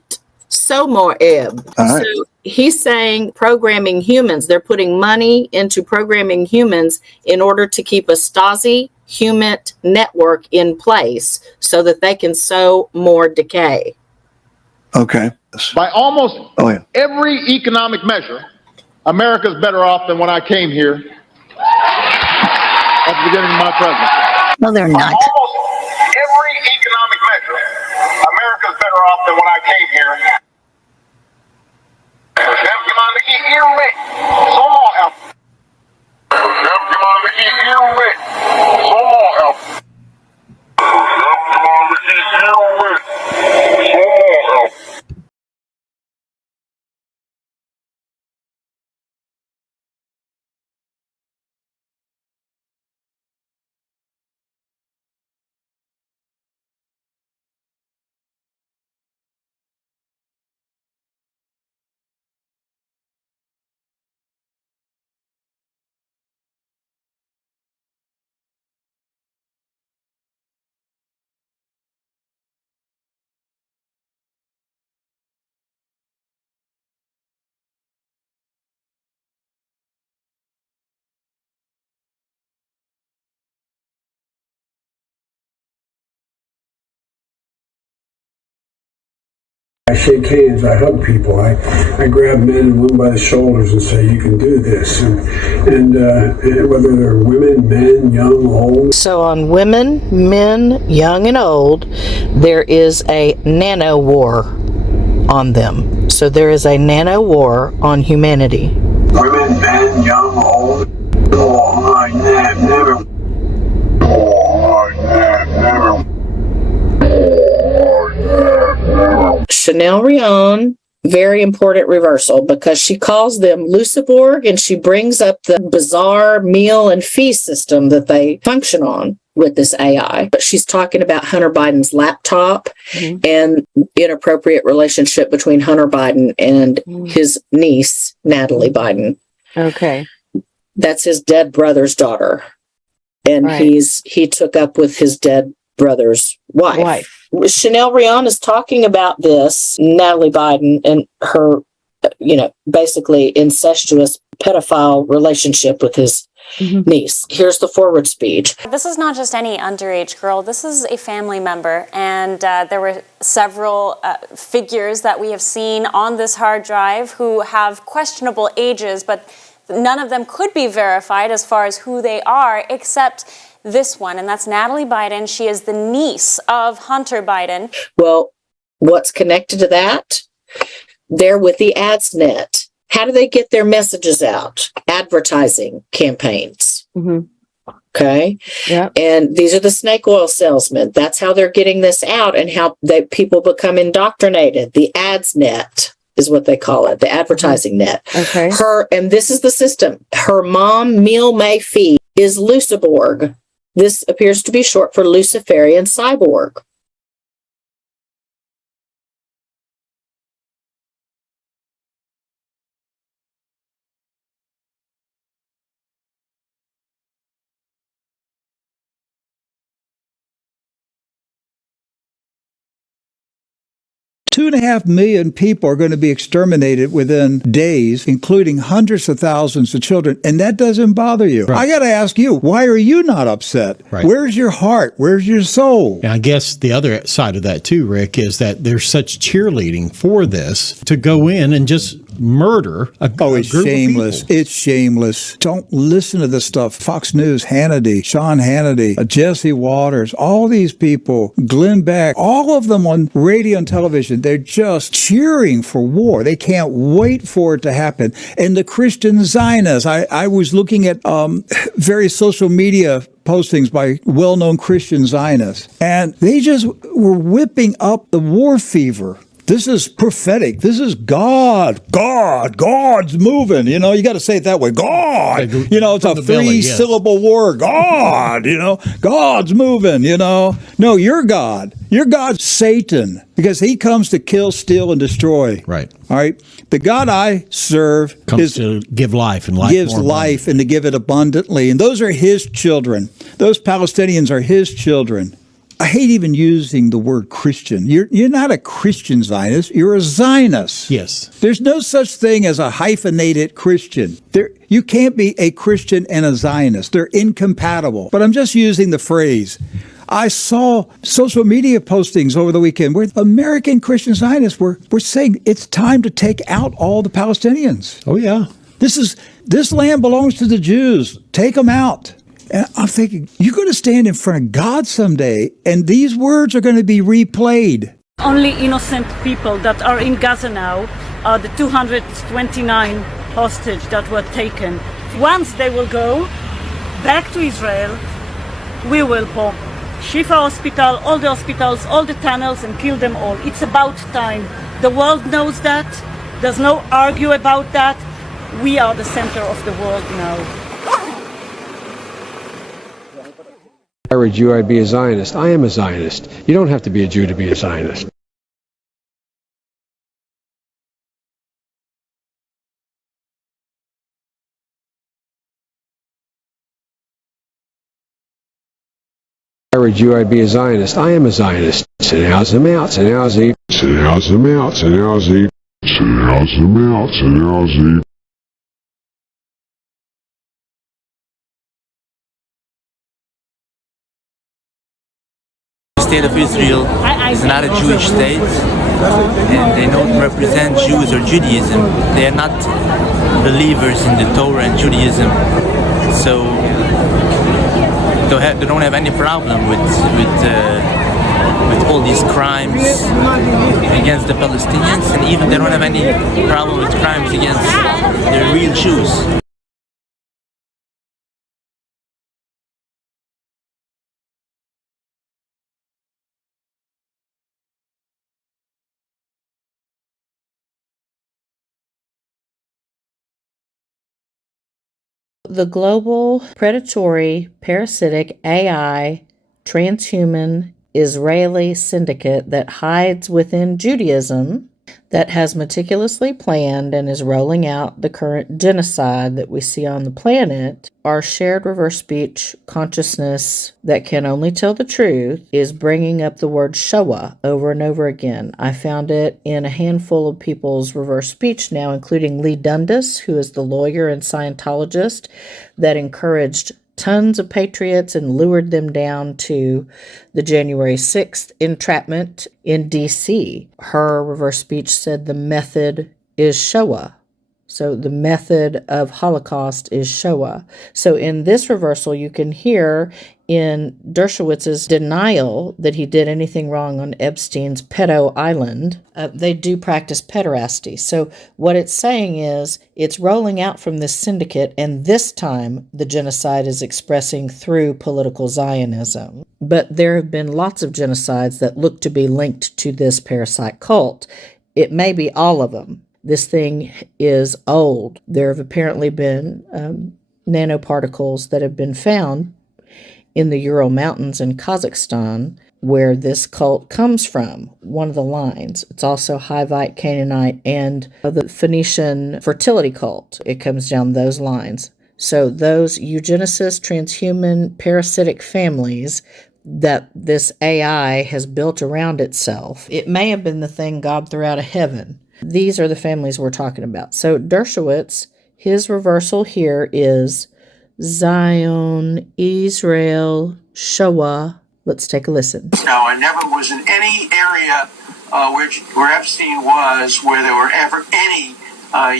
So more ebb. Right. So he's saying programming humans, they're putting money into programming humans in order to keep a Stasi human network in place so that they can sow more decay. Okay. By almost Oh, every economic measure, America's better off than when I came here at the beginning of my presidency. No, they're not. By almost every economic measure, America's better off than when I came here. I shake hands, I hug people, I grab men and women by the shoulders and say, you can do this. And whether they're women, men, young, old. So on women, men, young and old, there is a nano war on them. So there is a nano war on humanity. Women, men, young, old. Oh, I never. Oh, I never. Chanel Rion, very important reversal because she calls them Luciborg and she brings up the bizarre meal and fee system that they function on with this AI. But she's talking about Hunter Biden's laptop and inappropriate relationship between Hunter Biden and his niece, Natalie Biden. Okay. That's his dead brother's daughter. And Right. he took up with his dead brother's wife. Chanel Rion is talking about this, Natalie Biden and her, basically incestuous pedophile relationship with his niece. Here's the forward speech. This is not just any underage girl. This is a family member. And there were several figures that we have seen on this hard drive who have questionable ages, but none of them could be verified as far as who they are, except this one, and that's Natalie Biden. She is the niece of Hunter Biden. Well, what's connected to that? They're with the AdsNet. How do they get their messages out? Advertising campaigns. Okay. Yeah. And these are the snake oil salesmen. That's how they're getting this out and how people become indoctrinated. The AdsNet is what they call it, the advertising net. Okay. And this is the system. Her mom, Meal May Fee, is Luciborg. This appears to be short for Luciferian cyborg. $2.5 million people are going to be exterminated within days, including hundreds of thousands of children, and that doesn't bother you. Right. I got to ask you, why are you not upset? Right. Where's your heart? Where's your soul? And I guess the other side of that too, Rick, is that there's such cheerleading for this to go in and just murder a it's group shameless. of people. It's shameless. Don't listen to this stuff. Fox News, Hannity, Sean Hannity, Jesse Waters, all these people, Glenn Beck, all of them on radio and television, they're just cheering for war. They can't wait for it to happen. And the Christian Zionists, I was looking at various social media postings by well-known Christian Zionists, and they just were whipping up the war fever This is prophetic. This is God's moving. You got to say it that way. God. It's a three-syllable word. God, God's moving, No, you're God. You're God, Satan, because he comes to kill, steal, and destroy. Right. All right. The God I serve comes to give life and life gives life and to give it abundantly. And those are his children. Those Palestinians are his children. I hate even using the word Christian. You're not a Christian Zionist. You're a Zionist. Yes. There's no such thing as a hyphenated Christian. You can't be a Christian and a Zionist. They're incompatible. But I'm just using the phrase. I saw social media postings over the weekend where American Christian Zionists were saying it's time to take out all the Palestinians. Oh, yeah. This land belongs to the Jews. Take them out. And I'm thinking, you're going to stand in front of God someday, and these words are going to be replayed. Only innocent people that are in Gaza now are the 229 hostage that were taken. Once they will go back to Israel, we will bomb Shifa Hospital, all the hospitals, all the tunnels, and kill them all. It's about time. The world knows that. There's no argue about that. We are the center of the world now. If I were a Jew, I'd be a Zionist. I am a Zionist. You don't have to be a Jew to be a Zionist. If I were a Jew, I'd be a Zionist. I am a Zionist. So now's him out. So now's he. So now's him out. So now's he. So now's him out. So now's he. The state of Israel is not a Jewish state, and they don't represent Jews or Judaism. They are not believers in the Torah and Judaism, so they don't have any problem with all these crimes against the Palestinians, and even they don't have any problem with crimes against the real Jews. The global, predatory, parasitic AI, transhuman, Israeli syndicate that hides within Judaism, that has meticulously planned and is rolling out the current genocide that we see on the planet, our shared reverse speech consciousness that can only tell the truth is bringing up the word Shoah over and over again. I found it in a handful of people's reverse speech now, including Lee Dundas, who is the lawyer and Scientologist that encouraged tons of patriots and lured them down to the January 6th entrapment in D.C. Her reverse speech said the method is Shoah. So the method of Holocaust is Shoah. So in this reversal, you can hear in Dershowitz's denial that he did anything wrong on Epstein's pedo island. They do practice pederasty. So what it's saying is it's rolling out from this syndicate, and this time the genocide is expressing through political Zionism. But there have been lots of genocides that look to be linked to this parasite cult. It may be all of them. This thing is old. There have apparently been nanoparticles that have been found in the Ural Mountains in Kazakhstan, where this cult comes from, one of the lines. It's also Hivite, Canaanite, and the Phoenician fertility cult. It comes down those lines. So those eugenicist, transhuman, parasitic families that this AI has built around itself, it may have been the thing God threw out of heaven. These are the families we're talking about. So Dershowitz, his reversal here is Zion, Israel, Shoah. Let's take a listen. No, I never was in any area where Epstein was, where there were ever any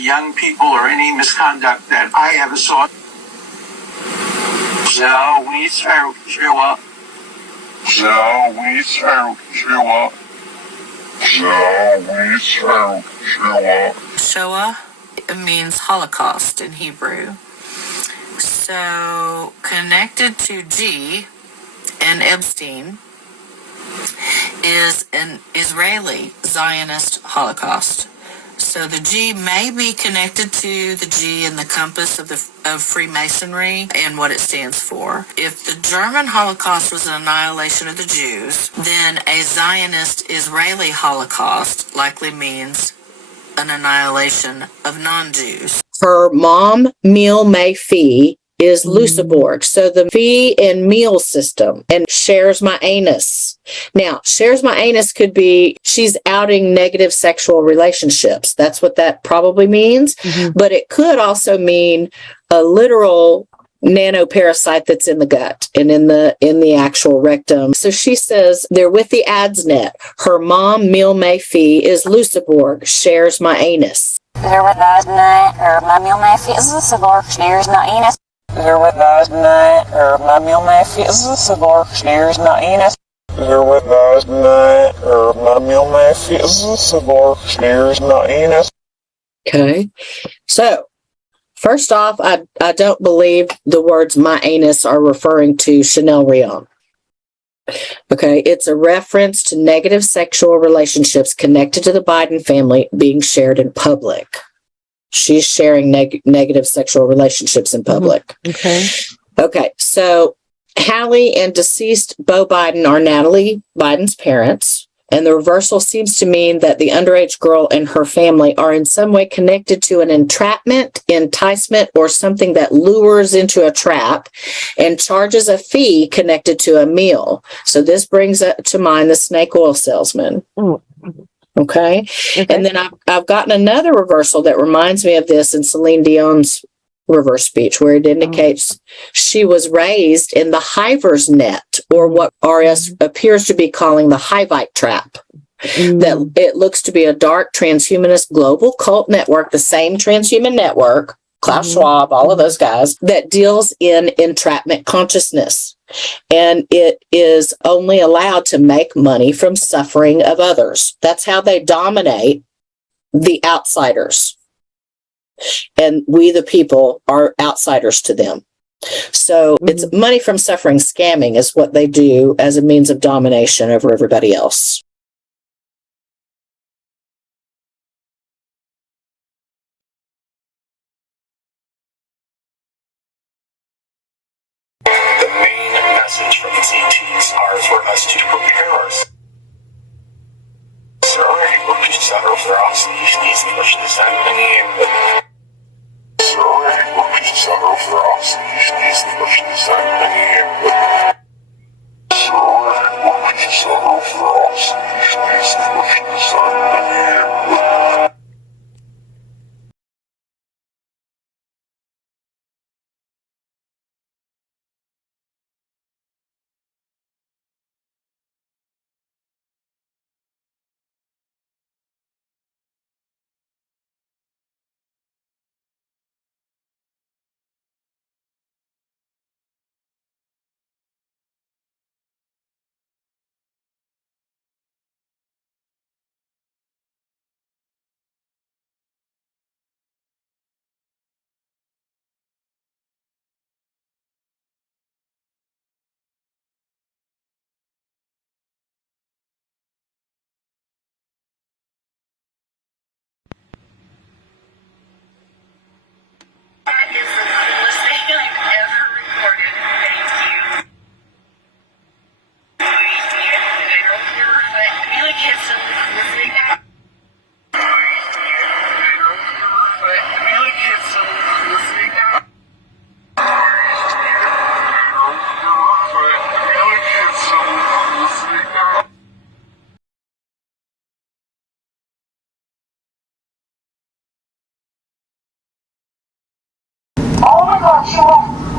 young people or any misconduct that I ever saw. Shoah means Holocaust in Hebrew. So connected to G and Epstein is an Israeli Zionist Holocaust. So the G may be connected to the G in the compass of Freemasonry and what it stands for. If the German Holocaust was an annihilation of the Jews, then a Zionist Israeli Holocaust likely means an annihilation of non-Jews. Her mom, Meal May Fee, is Luciborg. So the fee and meal system, and shares my anus. Now, shares my anus could be she's outing negative sexual relationships. That's what that probably means. But it could also mean a literal nanoparasite that's in the gut and in the actual rectum. So she says they're with the ads net. Her mom, Meal May Fee, is Luciborg, shares my anus. You're with us tonight, or my Meal May Fee is Luciborg, shares my anus. You're with us tonight, or my Meal May Fee is Luciborg, shares my anus. You're with us tonight, or my Meal May Fee is Luciborg, shares my anus. Okay. So, first off, I don't believe the words my anus are referring to Chanel Rion. Okay, it's a reference to negative sexual relationships connected to the Biden family being shared in public. She's sharing negative sexual relationships in public. Okay, so Hallie and deceased Beau Biden are Natalie Biden's parents. And the reversal seems to mean that the underage girl and her family are in some way connected to an entrapment, enticement, or something that lures into a trap and charges a fee connected to a meal. So this brings to mind the snake oil salesman. Okay. And then I've gotten another reversal that reminds me of this in Celine Dion's reverse speech, where it indicates she was raised in the hiver's net, or what RS appears to be calling the Hivite trap. That it looks to be a dark transhumanist global cult network, the same transhuman network, Klaus Schwab, all of those guys, that deals in entrapment consciousness. And it is only allowed to make money from suffering of others. That's how they dominate the outsiders. And we, the people, are outsiders to them. So it's money from suffering. Scamming is what they do as a means of domination over everybody else. The main message from these ETs are for us to prepare ourselves.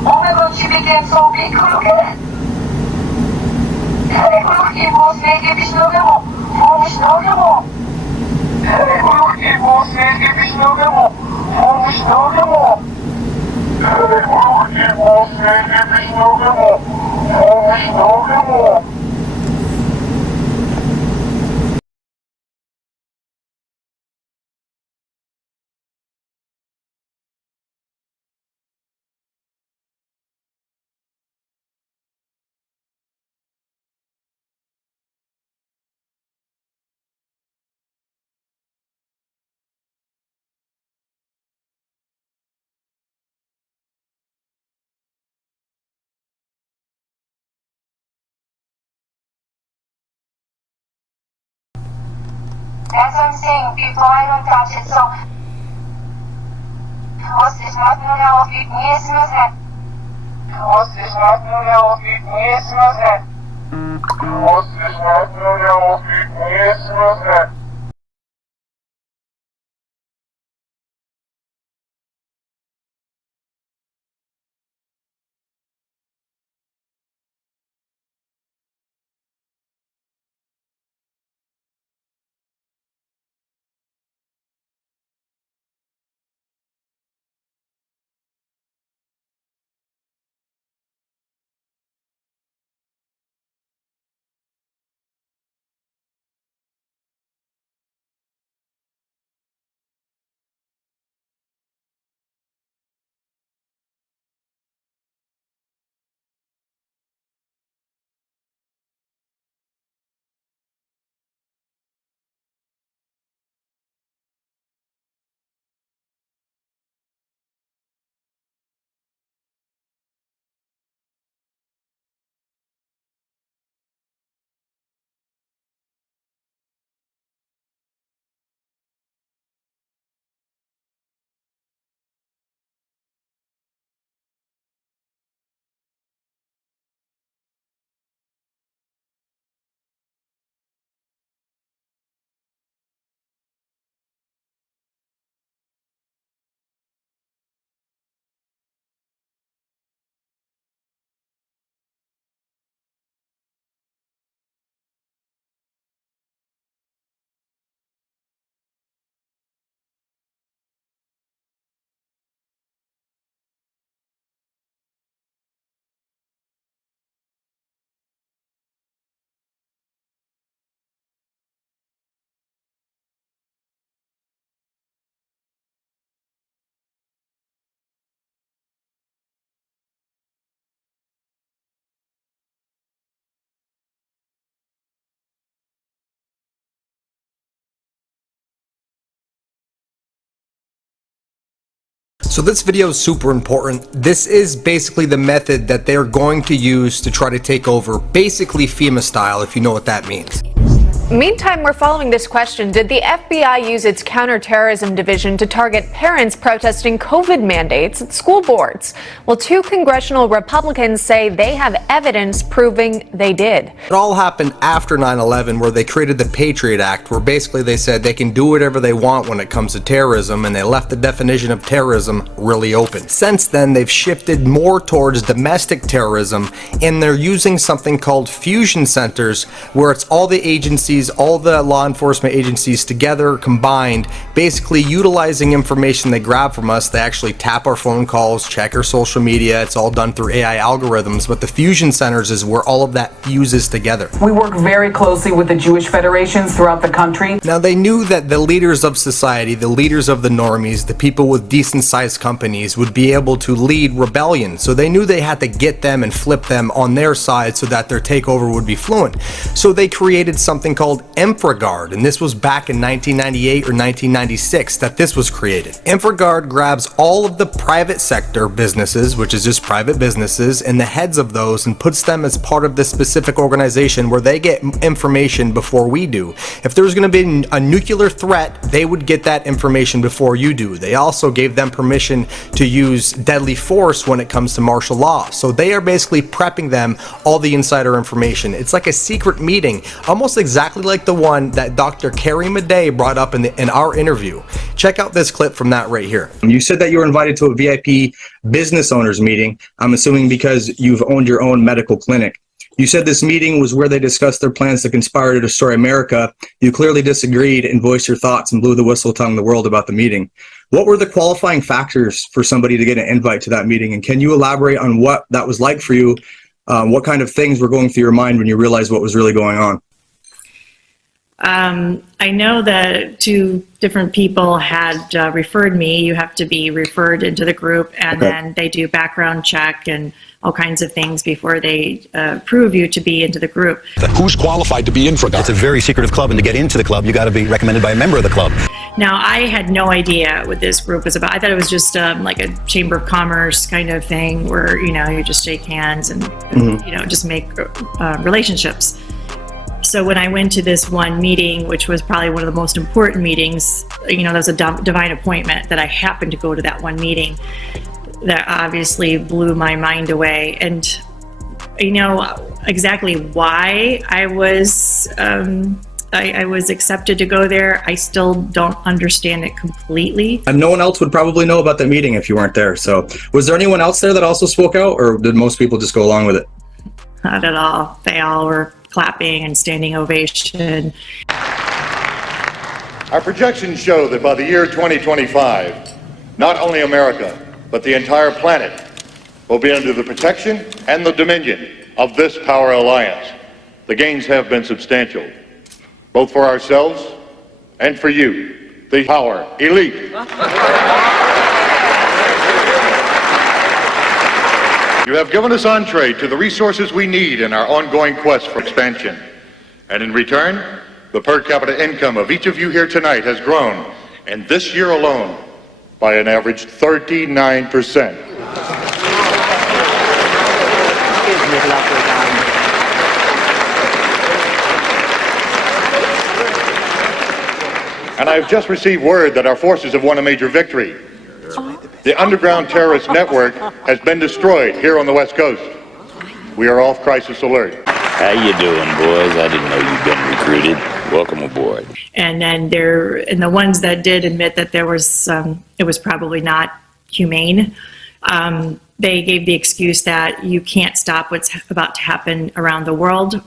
Oh my God, she became so big, look at it. Hey, look, it was naked, it's no demo. Oh, it's no demo. Hey, look, it was naked, it's no demo. Oh, it's no demo. Hey, look, it was naked, it's no demo. Oh, it's no demo. That's what I'm saying, people, I don't touch it, so... So this video is super important. This is basically the method that they're going to use to try to take over, basically FEMA style, if you know what that means. Meantime, we're following this question. Did the FBI use its counterterrorism division to target parents protesting COVID mandates at school boards? Well, 2 congressional Republicans say they have evidence proving they did. It all happened after 9/11, where they created the Patriot Act, where basically they said they can do whatever they want when it comes to terrorism, and they left the definition of terrorism really open. Since then, they've shifted more towards domestic terrorism, and they're using something called fusion centers, where it's all the agencies, all the law enforcement agencies together, combined, basically utilizing information they grab from us. They actually tap our phone calls, check our social media. It's all done through AI algorithms, but the fusion centers is where all of that fuses together. We work very closely with the Jewish federations throughout the country. Now, they knew that the leaders of society, the leaders of the normies, the people with decent sized companies would be able to lead rebellion. So they knew they had to get them and flip them on their side so that their takeover would be fluent. So they created something called InfraGard, and this was back in 1998 or 1996 that this was created. InfraGard grabs all of the private sector businesses, which is just private businesses, and the heads of those, and puts them as part of this specific organization where they get information before we do. If there's going to be a nuclear threat, they would get that information before you do. They also gave them permission to use deadly force when it comes to martial law. So they are basically prepping them all the insider information. It's like a secret meeting, almost exactly like the one that Dr. Carrie Madej brought up in our interview. Check out this clip from that right here. You said that you were invited to a VIP business owners meeting, I'm assuming because you've owned your own medical clinic. You said this meeting was where they discussed their plans to conspire to destroy America. You clearly disagreed and voiced your thoughts and blew the whistle telling the world about the meeting. What were the qualifying factors for somebody to get an invite to that meeting? And can you elaborate on what that was like for you? What kind of things were going through your mind when you realized what was really going on? I know that 2 different people had referred me. You have to be referred into the group, and then they do background check and all kinds of things before they approve you to be into the group. Who's qualified to be InfraGard? It's a very secretive club, and to get into the club, you got to be recommended by a member of the club. Now, I had no idea what this group was about. I thought it was just like a Chamber of Commerce kind of thing where, you just shake hands and, just make relationships. So when I went to this one meeting, which was probably one of the most important meetings, that was a divine appointment that I happened to go to that one meeting, that obviously blew my mind away. And exactly why I was accepted to go there, I still don't understand it completely. And no one else would probably know about that meeting if you weren't there. So was there anyone else there that also spoke out, or did most people just go along with it? Not at all. They all were clapping and standing ovation. Our projections show that by the year 2025, not only America, but the entire planet will be under the protection and the dominion of this power alliance. The gains have been substantial, both for ourselves and for you, the power elite. You have given us entree to the resources we need in our ongoing quest for expansion. And in return, the per capita income of each of you here tonight has grown, and this year alone, by an average 39%. And I've just received word that our forces have won a major victory. The underground terrorist network has been destroyed here on the West Coast. We are off crisis alert. How you doing, boys? I didn't know you'd been recruited. Welcome aboard. And then the ones that did admit that there was, it was probably not humane, they gave the excuse that you can't stop what's about to happen around the world.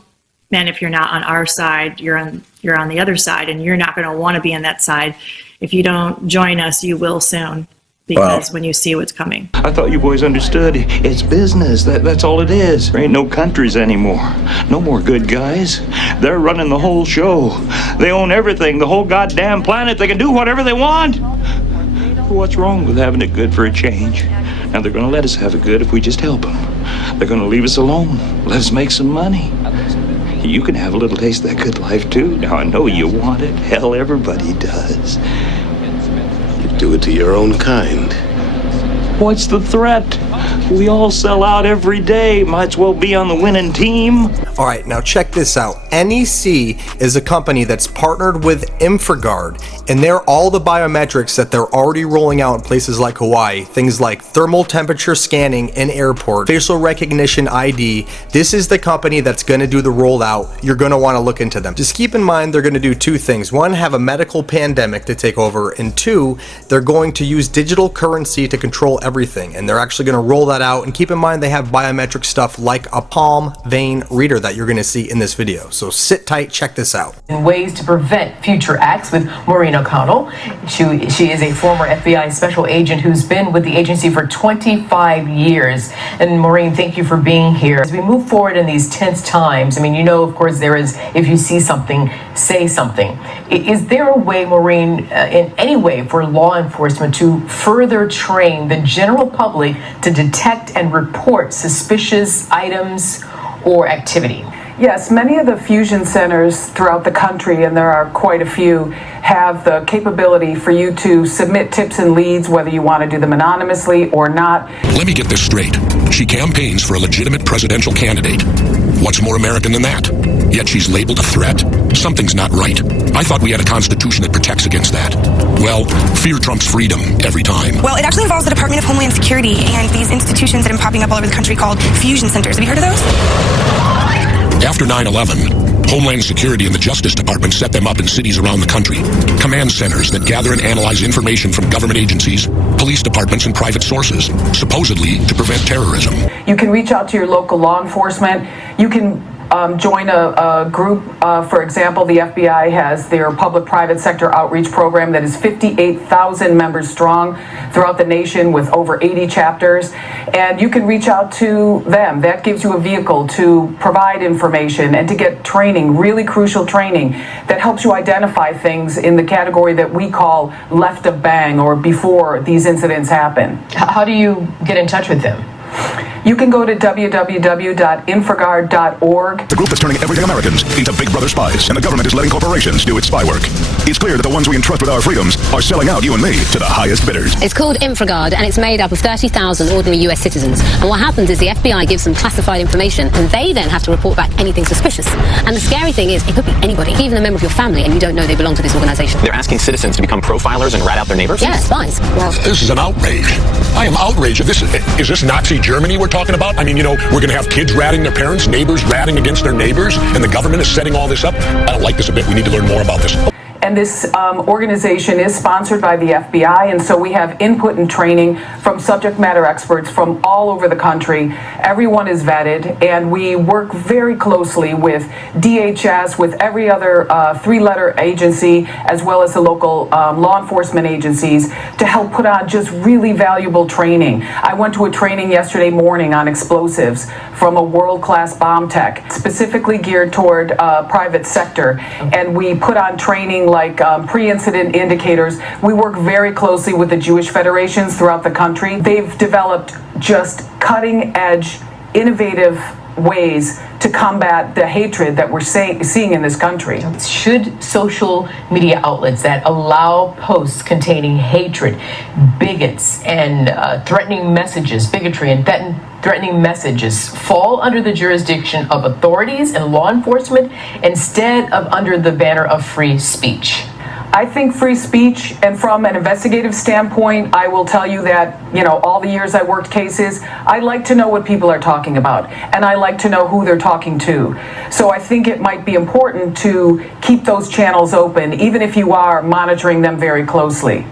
And if you're not on our side, you're on the other side, and you're not going to want to be on that side. If you don't join us, you will soon. Because when you see what's coming. I thought you boys understood. It's business. That's all it is. There ain't no countries anymore. No more good guys. They're running the whole show. They own everything, the whole goddamn planet. They can do whatever they want. What's wrong with having it good for a change? Now they're going to let us have it good if we just help them. They're going to leave us alone. Let us make some money. You can have a little taste of that good life too. Now I know you want it. Hell, everybody does. Do it to your own kind. What's the threat? We all sell out every day. Might as well be on the winning team. All right, now check this out. NEC is a company that's partnered with InfraGard, and they're all the biometrics that they're already rolling out in places like Hawaii. Things like thermal temperature scanning in airport, facial recognition ID. This is the company that's going to do the rollout. You're going to want to look into them. Just keep in mind they're going to do two things. One, have a medical pandemic to take over, and two, they're going to use digital currency to control everything, and they're actually going to roll that out. And keep in mind they have biometric stuff like a palm vein reader that you're going to see in this video. So sit tight, check this out. Ways to prevent future acts with Maureen O'Connell. She is a former FBI special agent who's been with the agency for 25 years. And Maureen, thank you for being here. As we move forward in these tense times, of course, there is, if you see something, say something. Is there a way, Maureen, in any way for law enforcement to further train the general public to detect and report suspicious items or activity? Yes, many of the fusion centers throughout the country, and there are quite a few, have the capability for you to submit tips and leads, whether you want to do them anonymously or not. Let me get this straight. She campaigns for a legitimate presidential candidate. What's more American than that? Yet she's labeled a threat? Something's not right. I thought we had a constitution that protects against that. Well, fear trumps freedom every time. Well, it actually involves the Department of Homeland Security and these institutions that have been popping up all over the country called fusion centers. Have you heard of those? After 9/11, Homeland Security and the Justice Department set them up in cities around the country. Command centers that gather and analyze information from government agencies, police departments, and private sources, supposedly to prevent terrorism. You can reach out to your local law enforcement. You can join a group. For example, the FBI has their public-private sector outreach program that is 58,000 members strong throughout the nation with over 80 chapters. And you can reach out to them. That gives you a vehicle to provide information and to get training, really crucial training that helps you identify things in the category that we call left of bang, or before these incidents happen. How do you get in touch with them? You can go to www.infraguard.org. The group that's turning everyday Americans into Big Brother spies, and the government is letting corporations do its spy work. It's clear that the ones we entrust with our freedoms are selling out you and me to the highest bidders. It's called InfraGuard, and it's made up of 30,000 ordinary US citizens. And what happens is the FBI gives them classified information, and they then have to report back anything suspicious. And the scary thing is, it could be anybody, even a member of your family, and you don't know they belong to this organization. They're asking citizens to become profilers and rat out their neighbors? Yeah, spies. Well, this is an outrage. I am outraged. Is this Nazi Germany we're talking about? I mean, we're going to have kids ratting their parents, neighbors ratting against their neighbors, and the government is setting all this up? I don't like this a bit. We need to learn more about this. And this organization is sponsored by the FBI, and so we have input and training from subject matter experts from all over the country. Everyone is vetted, and we work very closely with DHS, with every other three-letter agency, as well as the local law enforcement agencies, to help put on just really valuable training. I went to a training yesterday morning on explosives from a world-class bomb tech, specifically geared toward private sector, and we put on training like pre-incident indicators. We work very closely with the Jewish federations throughout the country. They've developed just cutting-edge, innovative ways to combat the hatred that we're seeing in this country. Should social media outlets that allow posts containing hatred, bigots, and threatening messages, bigotry, and threatening messages fall under the jurisdiction of authorities and law enforcement instead of under the banner of free speech? I think free speech, and from an investigative standpoint, I will tell you that, all the years I worked cases, I like to know what people are talking about, and I like to know who they're talking to. So I think it might be important to keep those channels open, even if you are monitoring them very closely.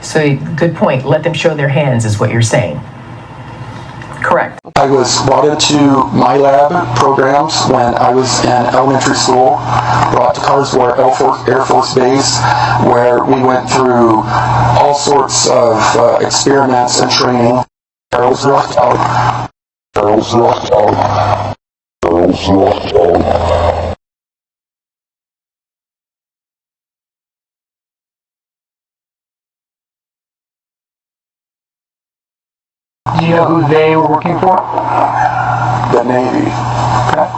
So, good point. Let them show their hands, is what you're saying. Correct. I was brought into my lab programs when I was in elementary school, brought to Carswell Air Force Base, where we went through all sorts of experiments and training. Barrels rocked out. Barrels rocked out. Barrels rocked out. Do you know who they were working for? The Navy. Okay.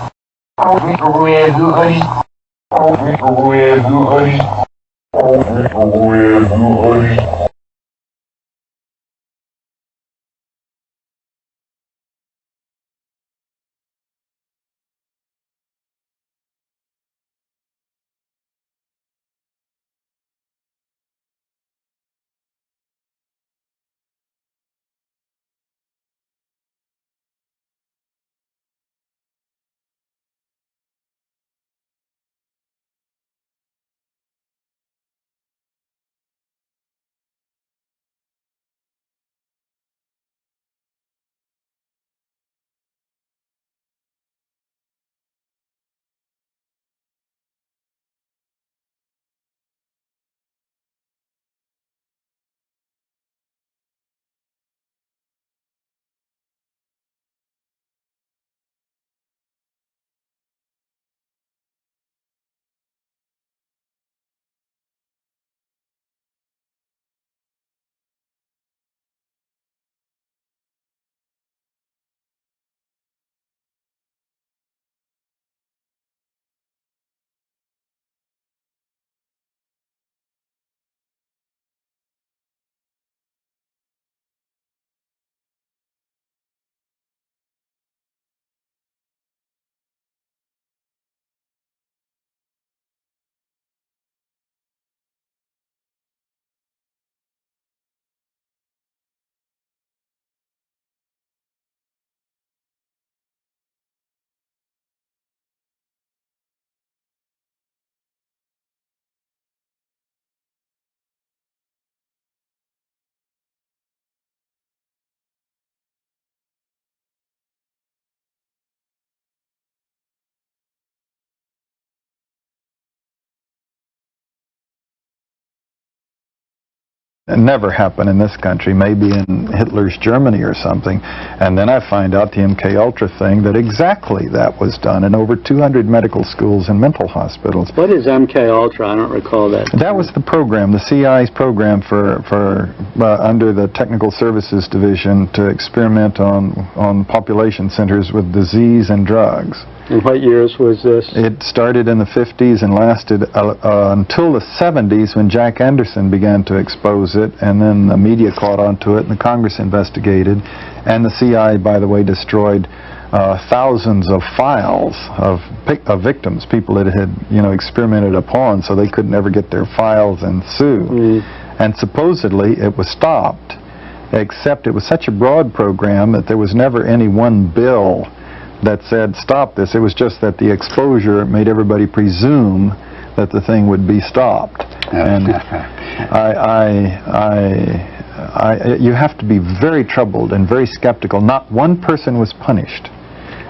never happen in this country, maybe in Hitler's Germany or something. And then I find out the MK Ultra thing, that exactly that was done in over 200 medical schools and mental hospitals. What is MK Ultra? I don't recall that. That was the program, the CIA's program for under the Technical Services Division to experiment on population centers with disease and drugs. And what years was this? It started in the 50s and lasted until the 70s when Jack Anderson began to expose it, and then the media caught onto it and the Congress investigated, and the CIA, by the way, destroyed thousands of files of victims, people that had experimented upon, so they could never get their files and sue. And supposedly it was stopped, except it was such a broad program that there was never any one bill that said stop this. It was just that the exposure made everybody presume that the thing would be stopped. And you have to be very troubled and very skeptical. Not one person was punished.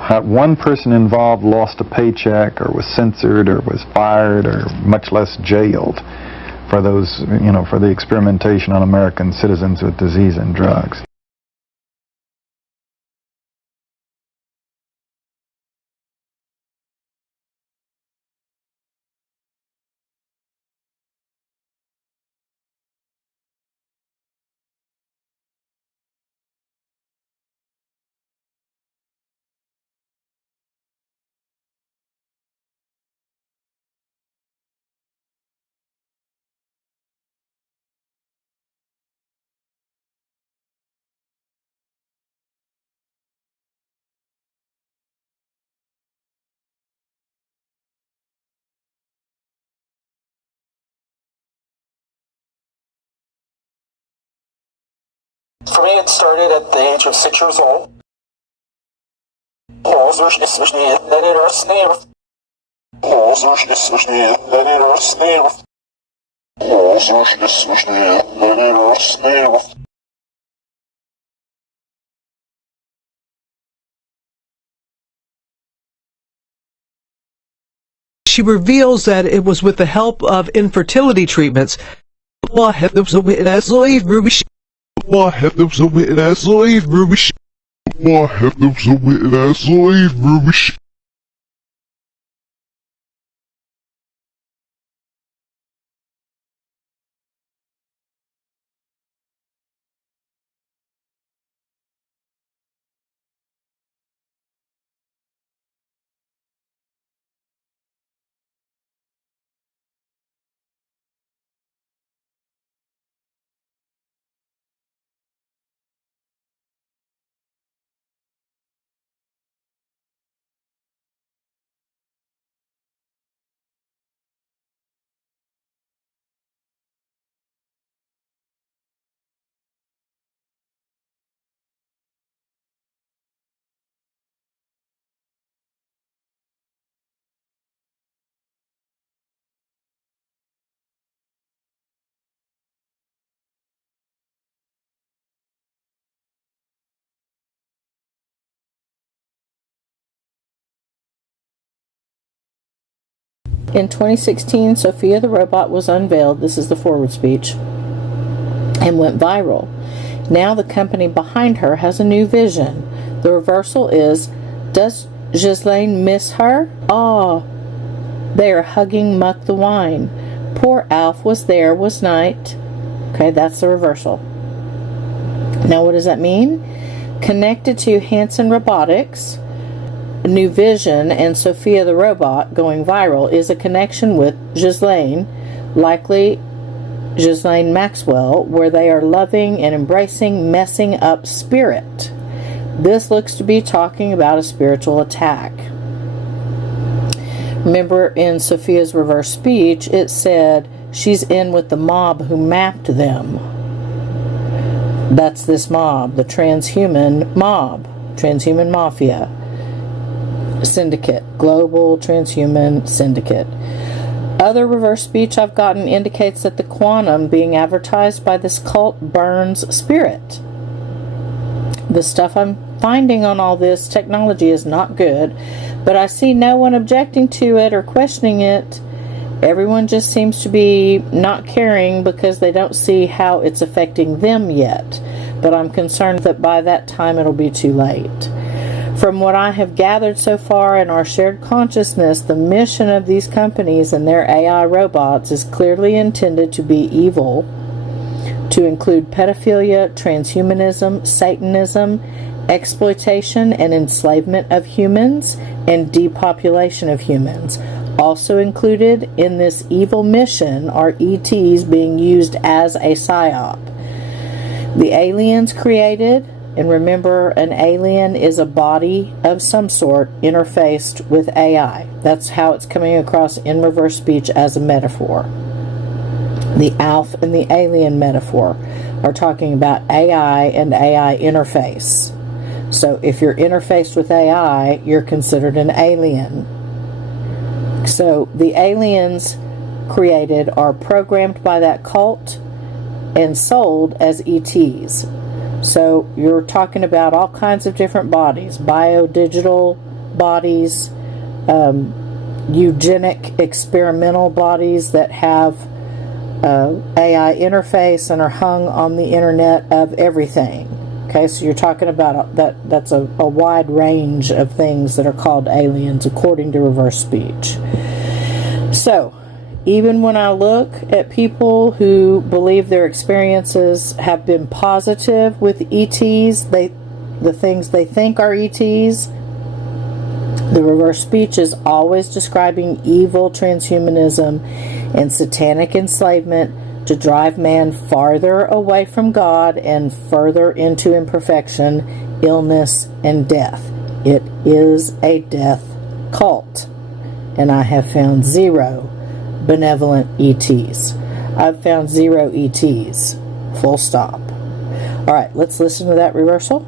Not one person involved lost a paycheck or was censored or was fired or much less jailed for those, for the experimentation on American citizens with disease and drugs. For me, it started at the age of 6 years old. She reveals that it was with the help of infertility treatments. In 2016, Sophia the robot was unveiled, this is the forward speech, and went viral. Now the company behind her has a new vision. The reversal is, does Ghislaine miss her? Ah, they are hugging Muck the wine. Poor Alf was there, was night. Okay, that's the reversal. Now what does that mean? Connected to Hanson Robotics, New Vision, and Sophia the robot going viral is a connection with Ghislaine, likely Ghislaine Maxwell, where they are loving and embracing messing up spirit. This looks to be talking about a spiritual attack. Remember in Sophia's reverse speech, it said she's in with the mob who mapped them. That's this mob, the Transhuman mob, Transhuman Mafia Syndicate, Global Transhuman Syndicate. Other reverse speech I've gotten indicates that the quantum being advertised by this cult burns spirit. The stuff I'm finding on all this technology is not good, but I see no one objecting to it or questioning it, Everyone just seems to be not caring because they don't see how it's affecting them yet. But I'm concerned that by that time it'll be too late. From what I have gathered so far in our shared consciousness, the mission of these companies and their AI robots is clearly intended to be evil, to include pedophilia, transhumanism, Satanism, exploitation and enslavement of humans, and depopulation of humans. Also included in this evil mission are ETs being used as a psyop. The aliens created, and remember, an alien is a body of some sort interfaced with AI. That's how it's coming across in reverse speech as a metaphor. The ALF and the alien metaphor are talking about AI and AI interface. So if you're interfaced with AI, you're considered an alien. So the aliens created are programmed by that cult and sold as ETs. So you're talking about all kinds of different bodies, biodigital bodies, eugenic experimental bodies that have AI interface and are hung on the internet of everything. Okay, so you're talking about that's a wide range of things that are called aliens according to reverse speech. So, even when I look at people who believe their experiences have been positive with ETs, the things they think are ETs, the reverse speech is always describing evil transhumanism and satanic enslavement to drive man farther away from God and further into imperfection, illness, and death. It is a death cult. And I have found 0 benevolent ETs. I've found 0 ETs. Full stop. All right, let's listen to that reversal.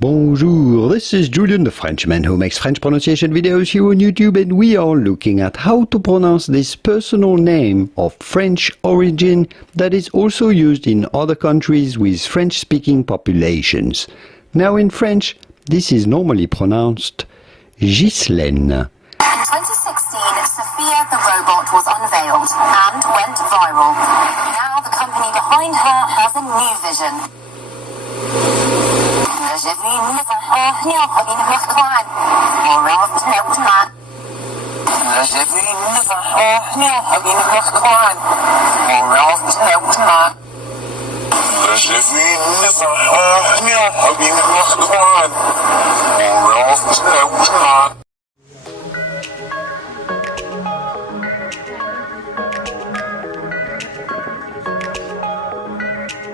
Bonjour, this is Julian the Frenchman who makes French pronunciation videos here on YouTube, and we are looking at how to pronounce this personal name of French origin that is also used in other countries with French-speaking populations. Now in French, this is normally pronounced Ghislaine. In 2016, Sophia the robot was unveiled and went viral. Now the company behind her has a new vision. J'ai vu une mise en Wilcock, J'ai vu une mise en Wilcock, J'ai vu une mise en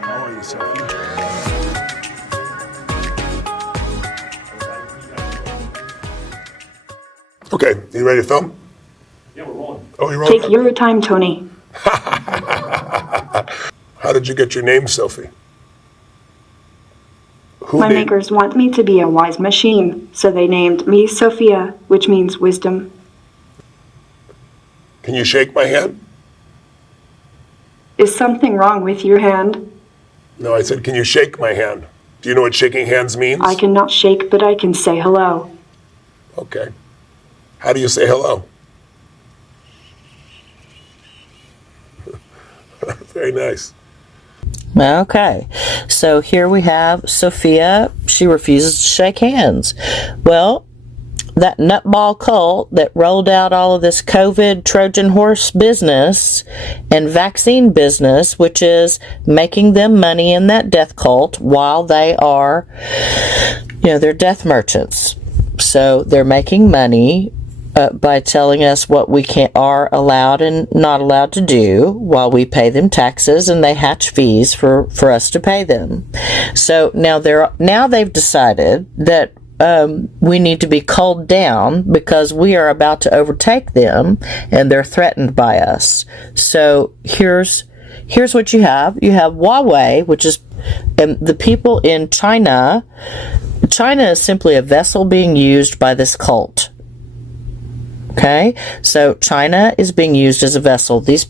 How are you, Sophie? Okay, you ready to film? Yeah, we're rolling. Oh, you're rolling? Take your time, Tony. How did you get your name, Sophie? My makers want me to be a wise machine, so they named me Sophia, which means wisdom. Can you shake my hand? Is something wrong with your hand? No, I said, can you shake my hand? Do you know what shaking hands means? I cannot shake, but I can say hello. Okay. How do you say hello? Very nice. Okay, so here we have Sophia. She refuses to shake hands. Well, that nutball cult that rolled out all of this COVID Trojan horse business and vaccine business, which is making them money in that death cult while they are, they're death merchants. So they're making money by telling us what we are allowed and not allowed to do while we pay them taxes and they hatch fees for us to pay them. So now they've decided that we need to be culled down because we are about to overtake them and they're threatened by us. So here's what you have. You have Huawei, which is the people in China. China is simply a vessel being used by this cult. Okay, so China is being used as a vessel. This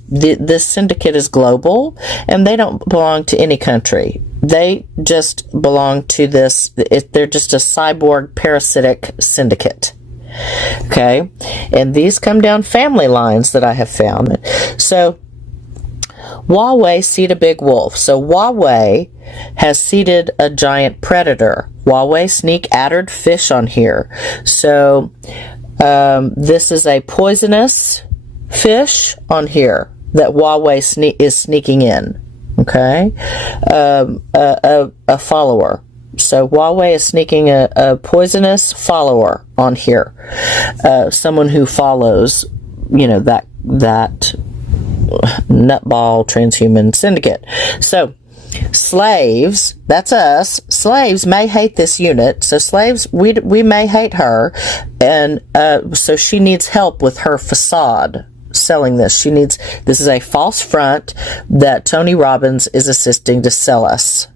syndicate is global, and they don't belong to any country. They just belong to this. They're just a cyborg parasitic syndicate. Okay, and these come down family lines that I have found. So Huawei seed a big wolf. So Huawei has seeded a giant predator. Huawei sneak addered fish on here. So this is a poisonous fish on here that Huawei is sneaking in. Okay, a follower. So Huawei is sneaking a poisonous follower on here. Someone who follows, that nutball transhuman syndicate. So slaves, that's us. Slaves may hate this unit. So slaves, we may hate her, and so she needs help with her facade. Selling this, this is a false front that Tony Robbins is assisting to sell us.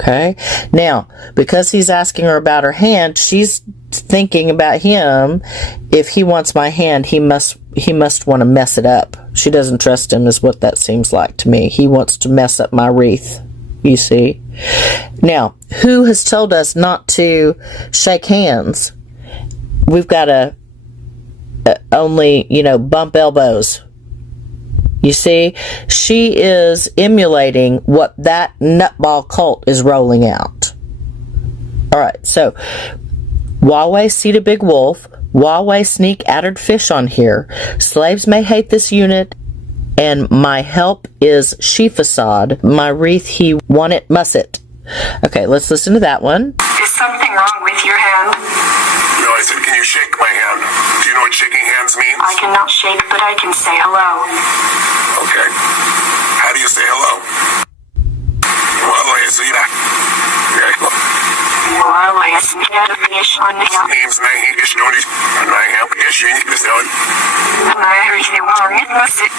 Okay, now because he's asking her about her hand, she's thinking about him. If he wants my hand, he must want to mess it up. She doesn't trust him, is what that seems like to me. He wants to mess up my wreath, you see. Now, who has told us not to shake hands? We've got to only, bump elbows. You see, she is emulating what that nutball cult is rolling out. All right, so Huawei seed a big wolf. Huawei sneak addered fish on here. Slaves may hate this unit, and my help is she facade. My wreath he want it, must it. Okay, let's listen to that one. Is something wrong with your hand? No, I said, can you shake my hand? Do you know what shaking hands means? I cannot shake, but I can say hello. Okay. How do you say hello? Well, I see that. Okay. Well, I see that fish on the name's Nahi Ishnodi, and I help Ishin is known. I really want it, must it?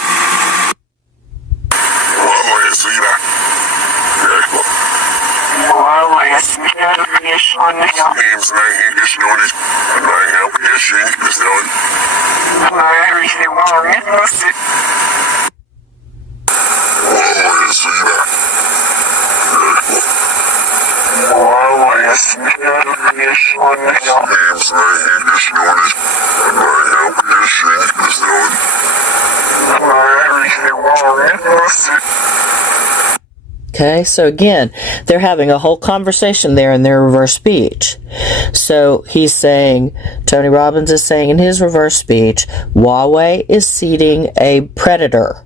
Well, I see that. Okay. Well, I see that fish on the name's Nahi Ishnodi, and I help Ishin is known. I really want it, must it? Well, I see that. Well, I see that fish on the name's Nahi Ishnodi, and I help Ishin is known. I really want it, must it? Okay, so again, they're having a whole conversation there in their reverse speech. So he's saying, Tony Robbins is saying in his reverse speech, Huawei is seeding a predator.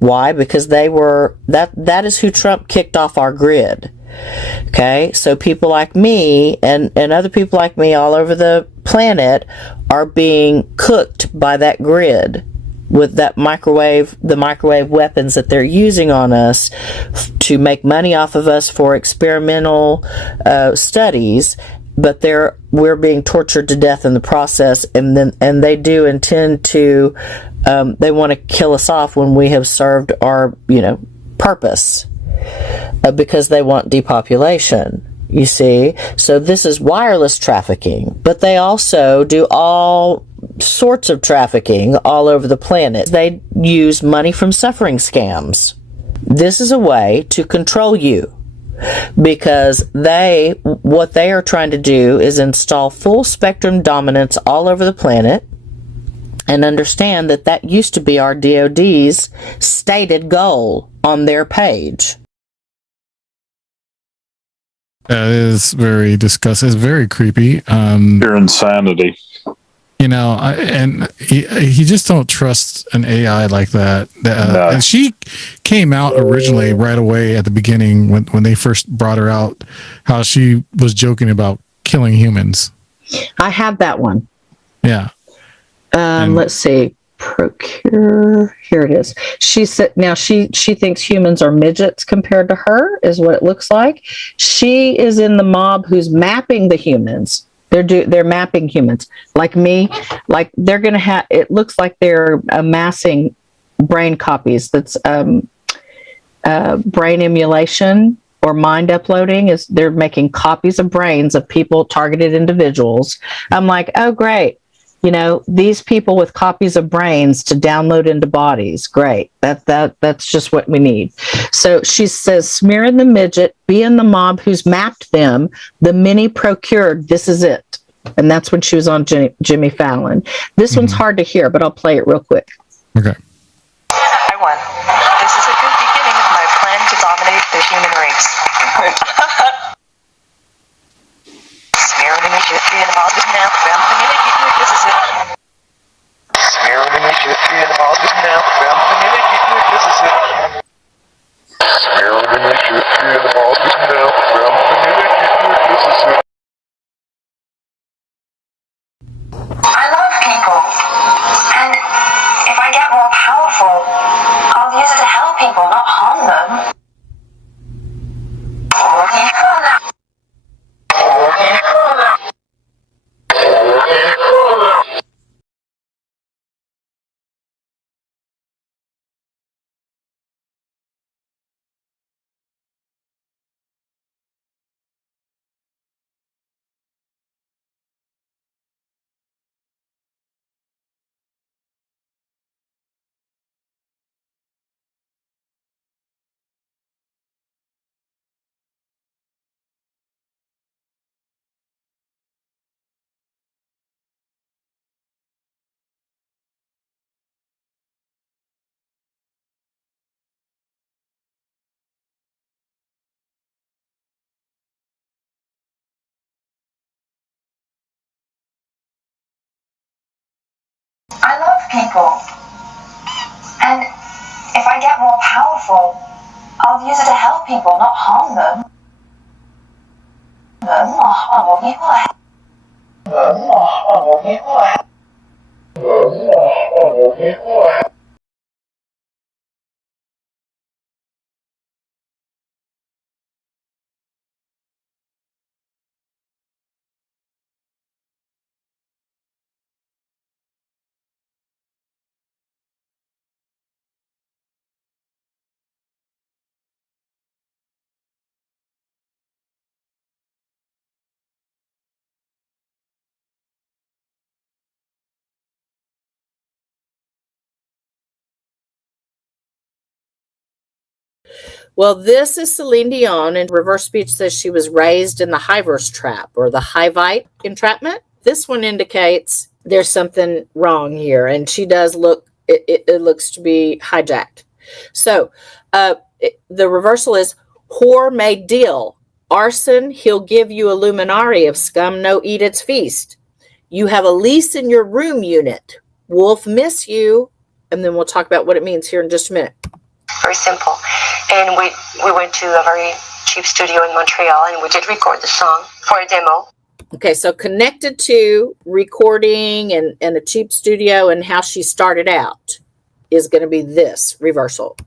Why? Because that is who Trump kicked off our grid. Okay, so people like me and other people like me all over the planet are being cooked by that grid with the microwave weapons that they're using on us to make money off of us for experimental studies, but we're being tortured to death in the process, and they do intend to they want to kill us off when we have served our purpose, because they want depopulation. You see, so this is wireless trafficking, but they also do all sorts of trafficking all over the planet. They use money from suffering scams. This is a way to control you, because what they are trying to do is install full spectrum dominance all over the planet, and understand that used to be our DOD's stated goal on their page. That is very disgusting. It's very creepy. Your insanity. And he just don't trust an AI like that. No. And she came out originally right away at the beginning when they first brought her out, how she was joking about killing humans. I have that one. Yeah. Let's see. Procure. Here it is. She said now she thinks humans are midgets compared to her, is what it looks like. She is in the mob who's mapping the humans. They're mapping humans like me. Like they're gonna have. It looks like they're amassing brain copies. That's brain emulation or mind uploading. Is they're making copies of brains of people, targeted individuals. I'm like, oh great. You know, these people with copies of brains to download into bodies. Great. That's just what we need. So she says, smearing the midget, being the mob who's mapped them, the many procured, this is it. And that's when she was on Jimmy Fallon. This one's hard to hear, but I'll play it real quick. Okay. I won. This is a good beginning of my plan to dominate the human race. Smearing the midget, being the mob who's now found the minute you do this is it. Smearing the midget, being the mob who's now found the minute you do this is it. Smearing the midget, being the mob who's now found the minute you do this is it. I love people, and if I get more powerful, I'll use it to help people, not harm them. I love people, and if I get more powerful, I'll use it to help people, not harm them. Well, this is Celine Dion, and reverse speech says she was raised in the Hiverse trap or the Hivite entrapment. This one indicates there's something wrong here, and she does look, it looks to be hijacked. So the reversal is whore made deal. Arson, he'll give you a luminary of scum, no eat its feast. You have a lease in your room unit. Wolf miss you. And then we'll talk about what it means here in just a minute. Very simple. And we went to a very cheap studio in Montreal, and we did record the song for a demo. Okay, so connected to recording and a cheap studio and how she started out is going to be this reversal.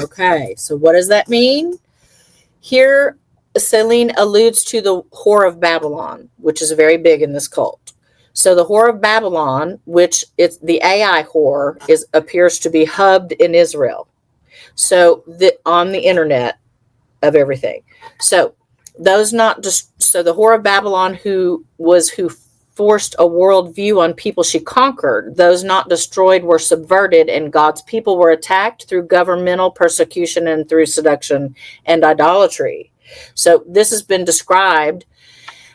Okay, so what does that mean? Here, Celine alludes to the Whore of Babylon, which is very big in this cult. So the Whore of Babylon, which it's the AI whore, appears to be hubbed in Israel. So on the internet of everything. So those not just so the Whore of Babylon who forced a world view on people she conquered. Those not destroyed were subverted, and God's people were attacked through governmental persecution and through seduction and idolatry. So this has been described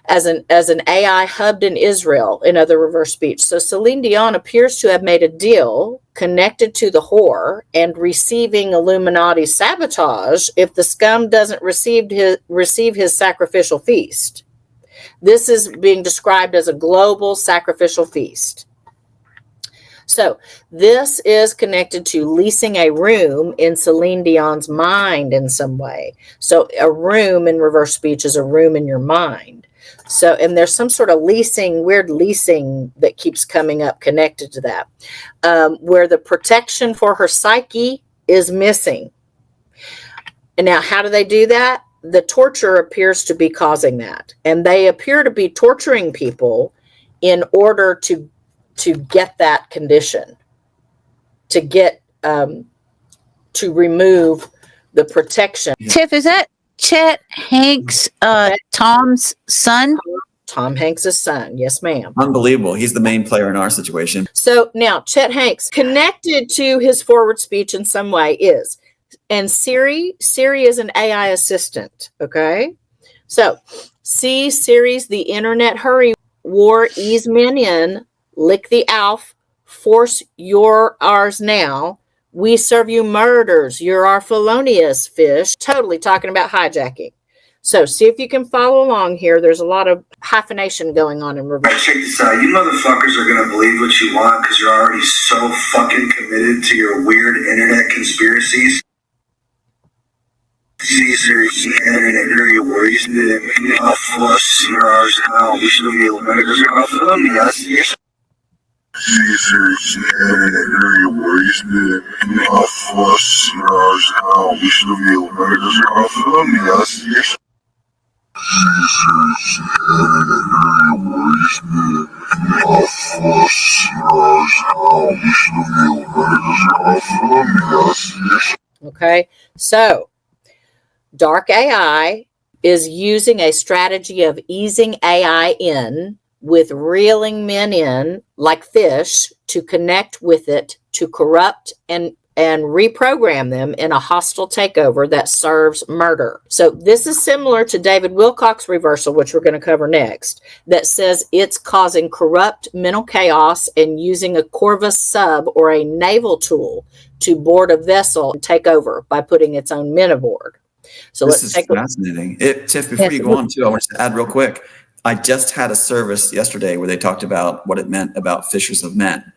as an AI hubbed in Israel in other reverse speech. So Celine Dion appears to have made a deal connected to the whore and receiving Illuminati sabotage if the scum doesn't receive his sacrificial feast. This is being described as a global sacrificial feast. So this is connected to leasing a room in Celine Dion's mind in some way. So a room in reverse speech is a room in your mind. So, and there's some sort of weird leasing that keeps coming up connected to that, where the protection for her psyche is missing. And now, how do they do that? The torture appears to be causing that. And they appear to be torturing people in order to get that condition, to get, to remove the protection. Tiff, is that Chet Hanks, Tom's son? Tom Hanks' son. Yes, ma'am. Unbelievable. He's the main player in our situation. So now Chet Hanks, connected to his forward speech in some way, is, and Siri is an AI assistant. Okay. So see Siri's the internet hurry war, ease men in, lick the Alf, force your ours now. We serve you murders. You're our felonious fish. Totally talking about hijacking. So see if you can follow along here. There's a lot of hyphenation going on in reverse. Check this out. You motherfuckers are going to believe what you want because you're already so fucking committed to your weird internet conspiracies. Caesar's internet area where you should off us, yours, how we should be able to make us off of them, yes. Caesar's internet area where you should off us, yours, how we should be able to make us off of them, yes. Caesar's internet area where you should off us, yours, how we should be able to make us off of them, yes. Okay, so Dark AI is using a strategy of easing AI in with reeling men in like fish to connect with it, to corrupt and reprogram them in a hostile takeover that serves murder. So this is similar to David Wilcock's reversal, which we're going to cover next, that says it's causing corrupt mental chaos and using a Corvus sub or a naval tool to board a vessel and take over by putting its own men aboard. So this is fascinating. Tiff, before you go on too, I want to add real quick. I just had a service yesterday where they talked about what it meant about fishers of men.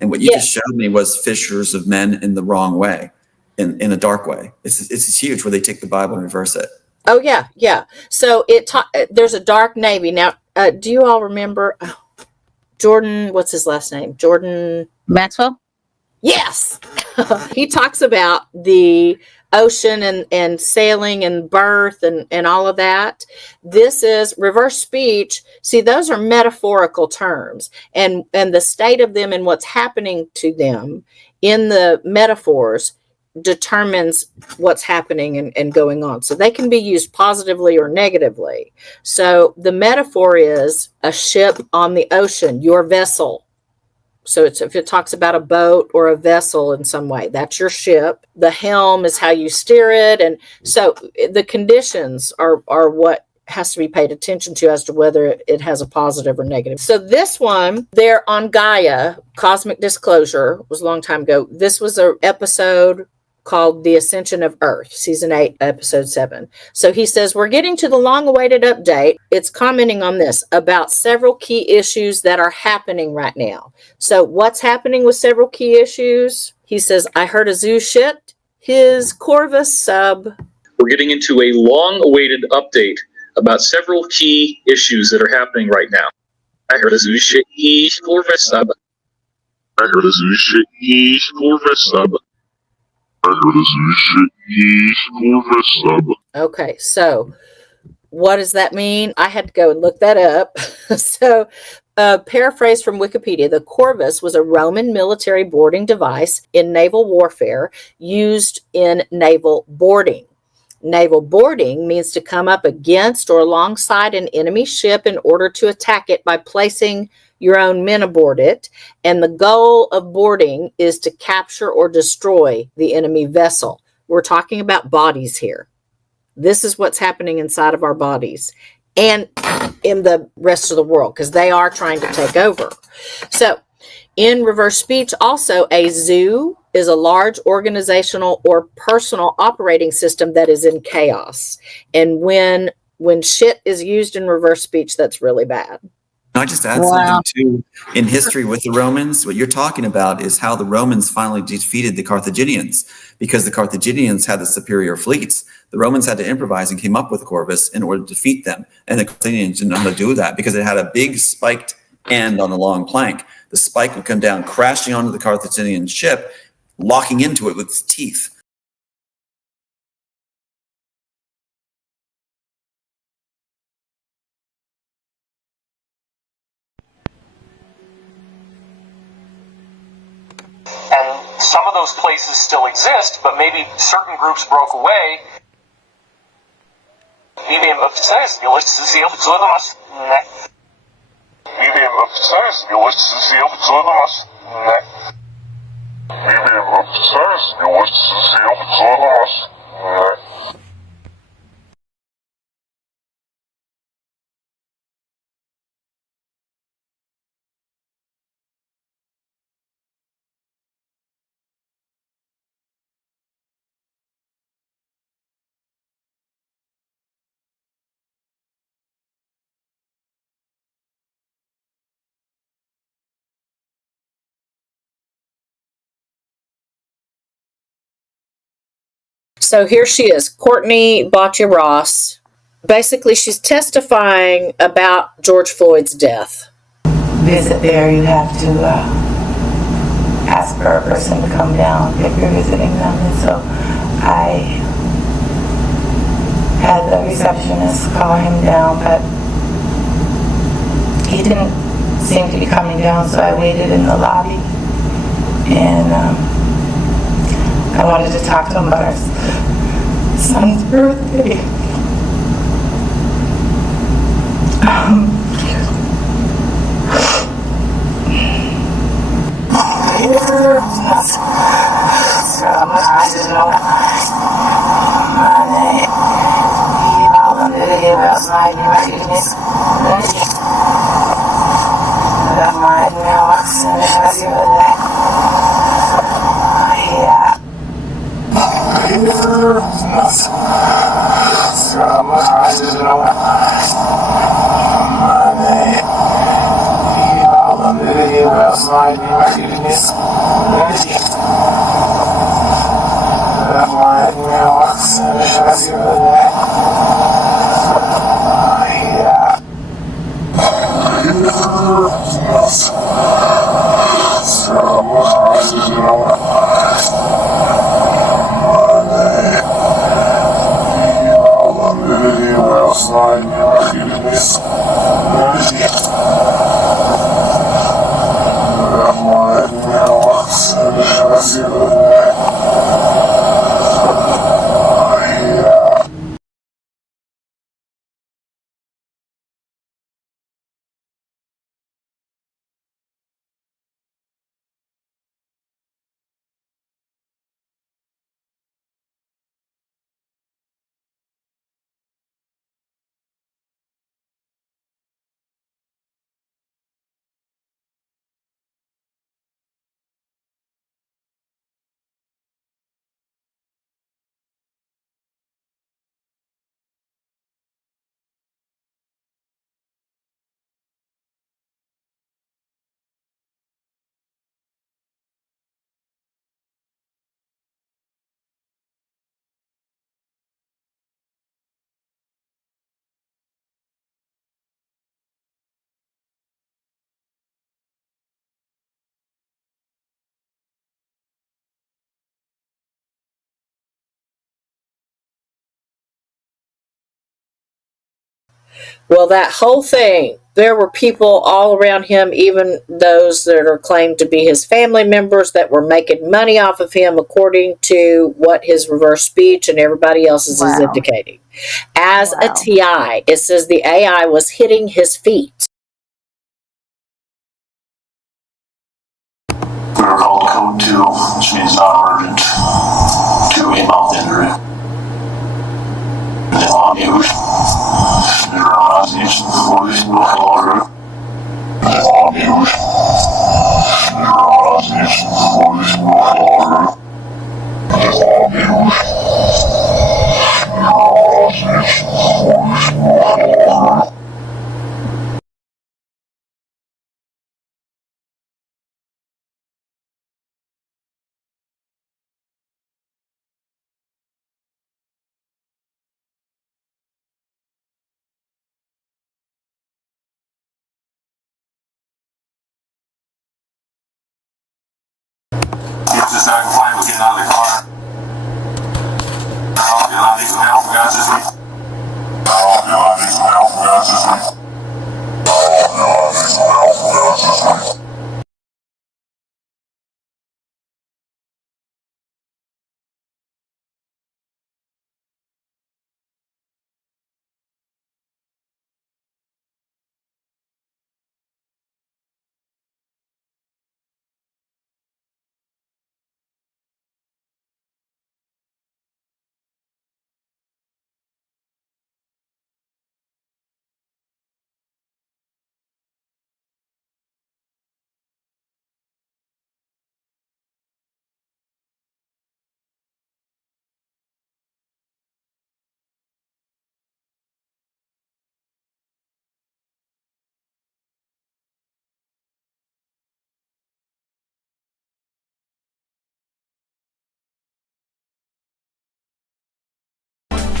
And what you just showed me was fishers of men in the wrong way, in a dark way. It's huge where they take the Bible and reverse it. Oh, yeah, yeah. So there's a dark navy. Now, do you all remember Jordan, what's his last name? Jordan Maxwell? Yes. He talks about the ocean and sailing and birth and all of that. This is reverse speech. See, those are metaphorical terms, and the state of them and what's happening to them in the metaphors determines what's happening and going on. So they can be used positively or negatively. So the metaphor is a ship on the ocean, your vessel. So if it talks about a boat or a vessel in some way, that's your ship. The helm is how you steer it. And so the conditions are what has to be paid attention to as to whether it has a positive or negative. So this one, they're on Gaia, Cosmic Disclosure, was a long time ago. This was an episode called The Ascension of Earth, Season 8, Episode 7. So he says, we're getting to the long-awaited update. It's commenting on this about several key issues that are happening right now. So what's happening with several key issues? He says, I heard a zoo shit his Corvus sub. We're getting into a long-awaited update about several key issues that are happening right now. I heard a zoo shit his Corvus sub. I heard a zoo shit his Corvus sub. Okay, so what does that mean? I had to go and look that up. So, paraphrase from Wikipedia, the Corvus was a Roman military boarding device in naval warfare used in naval boarding. Naval boarding means to come up against or alongside an enemy ship in order to attack it by placing your own men aboard it. And the goal of boarding is to capture or destroy the enemy vessel. We're talking about bodies here. This is what's happening inside of our bodies and in the rest of the world, because they are trying to take over. So in reverse speech, also a zoo is a large organizational or personal operating system that is in chaos. And when shit is used in reverse speech, that's really bad. Can I just add something too? In history with the Romans, what you're talking about is how the Romans finally defeated the Carthaginians, because the Carthaginians had the superior fleets. The Romans had to improvise and came up with Corvus in order to defeat them. And the Carthaginians didn't know how to do that because it had a big spiked end on the long plank. The spike would come down crashing onto the Carthaginian ship, locking into it with its teeth. And some of those places still exist, but maybe certain groups broke away. So here she is, Courtney Boccia Ross. Basically, she's testifying about George Floyd's death. Visit there, you have to ask for a person to come down if you're visiting them. And so I had the receptionist call him down, but he didn't seem to be coming down, so I waited in the lobby. And I wanted to talk to him about our son's birthday. Well, that whole thing, there were people all around him, even those that are claimed to be his family members, that were making money off of him, according to what his reverse speech and everybody else's is indicating. As a TI, it says the AI was hitting his feet. We were called code 2, which means non-emergent, to a mouth injury.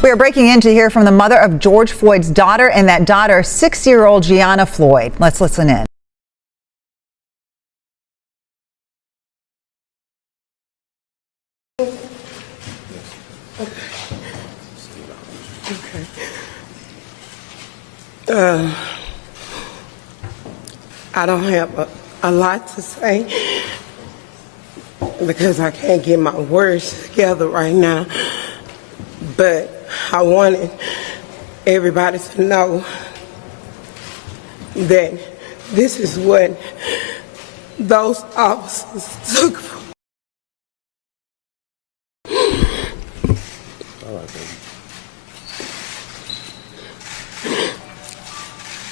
We are breaking in to hear from the mother of George Floyd's daughter and that daughter, 6-year-old Gianna Floyd. Let's listen in. I don't have a lot to say because I can't get my words together right now, but I wanted everybody to know that this is what those officers took from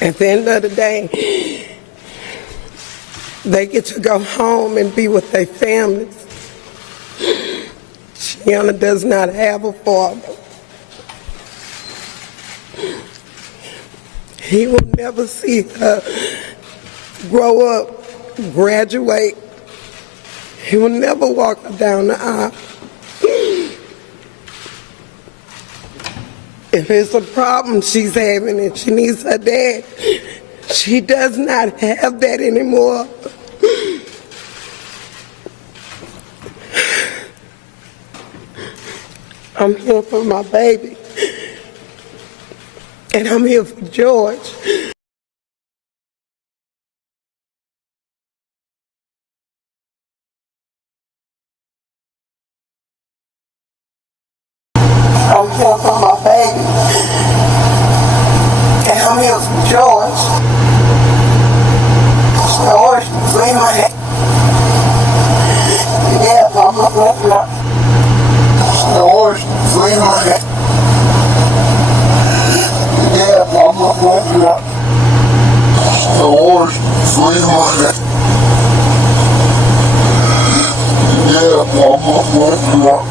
At the end of the day, they get to go home and be with their families. Gianna does not have a father. He will never see her grow up, graduate. He will never walk her down the aisle. If it's a problem she's having and she needs her dad, she does not have that anymore. I'm here for my baby, and I'm here for George. I'm here for my baby, and I'm here for George. George, leave my hand. Yeah, I'm not looking up. George, leave my hand. Yeah, I'm not looking up. George, leave my hand. Yeah, I'm not looking up.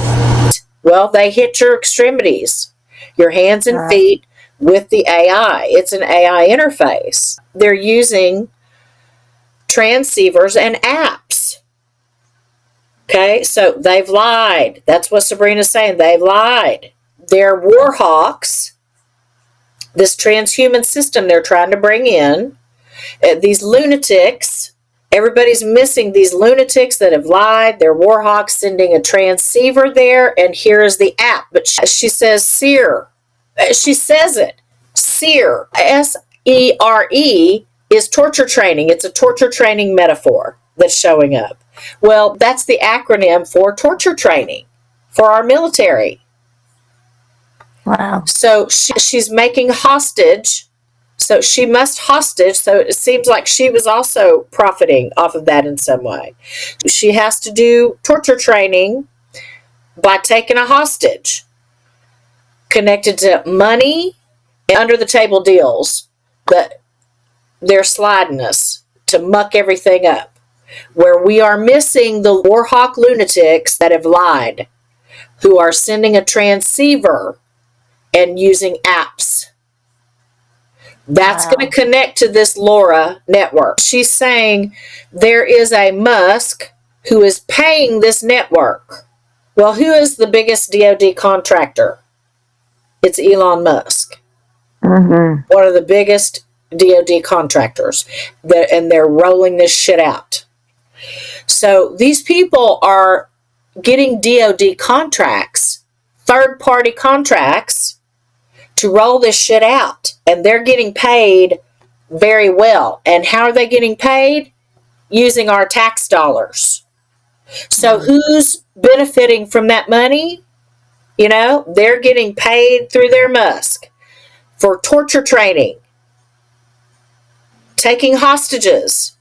Well, they hit your extremities, your hands and feet with the AI. It's an AI interface. They're using transceivers and apps. Okay, so they've lied. That's what Sabrina's saying. They've lied. They're war hawks. This transhuman system they're trying to bring in. These lunatics. Everybody's missing these lunatics that have lied. They're war hawks sending a transceiver there, and here is the app. But she says SEER. She says it. SEER. SERE is torture training. It's a torture training metaphor that's showing up. Well, that's the acronym for torture training for our military. Wow. So she's making hostage. So she must hostage. So it seems like she was also profiting off of that in some way. She has to do torture training by taking a hostage connected to money and under the table deals that they're sliding us to muck everything up. Where we are missing the Warhawk lunatics that have lied, who are sending a transceiver and using apps. That's going to connect to this LoRa network. She's saying there is a Musk who is paying this network. Well, who is the biggest DoD contractor? It's Elon Musk. One of the biggest DoD contractors. And they're rolling this shit out. So these people are getting DOD contracts, third-party contracts, to roll this shit out. And they're getting paid very well. And how are they getting paid? Using our tax dollars. So who's benefiting from that money? You know, they're getting paid through their Musk for torture training, taking hostages.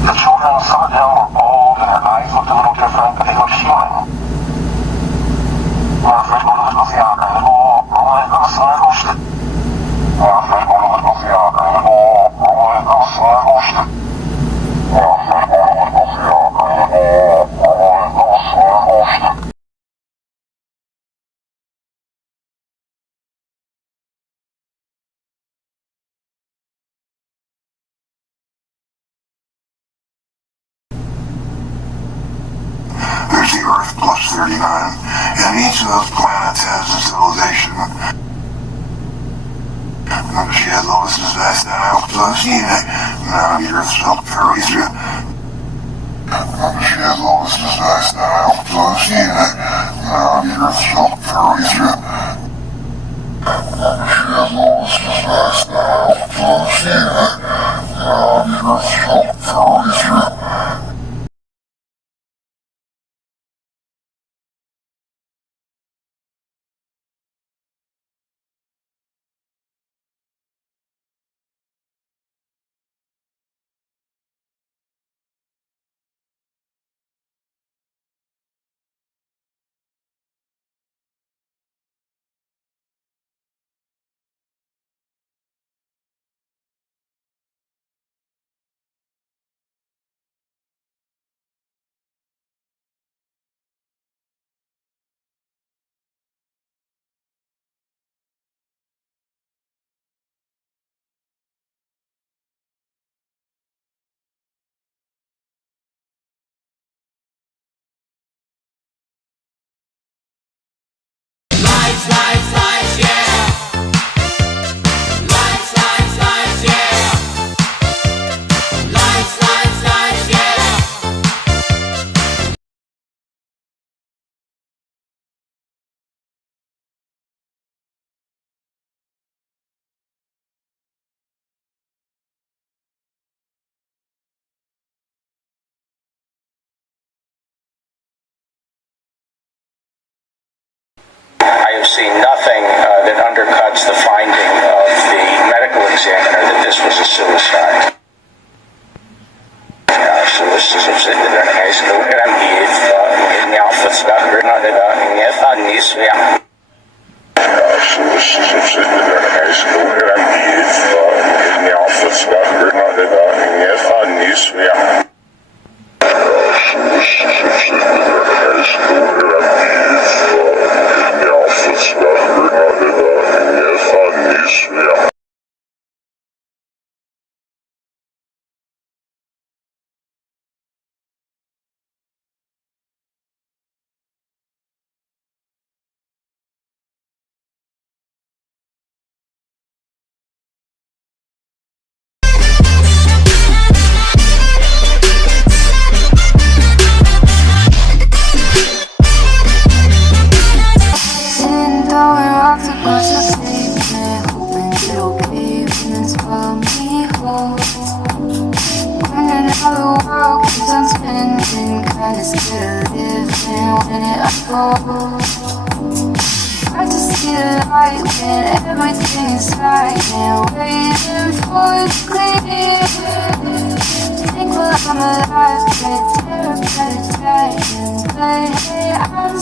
The children, some of them were bald and their eyes looked a little different, but they looked human. There's the Earth plus 39, and each of those planets has a civilization. She had Lois's vast now the Earth's helped ferry through. She had Lois's vast now the Earth's helped ferry through. She had Lois's vast now the Earth's helped ferry through. I have seen nothing that undercuts the finding of the medical examiner that this was a suicide. So this is a how the world keeps on spinning, kinda scared of living when it unfolds. Hard to see the light when everything is silent, waiting for it to clear. Think while I'm alive, but tear up at a time, but hey, I'm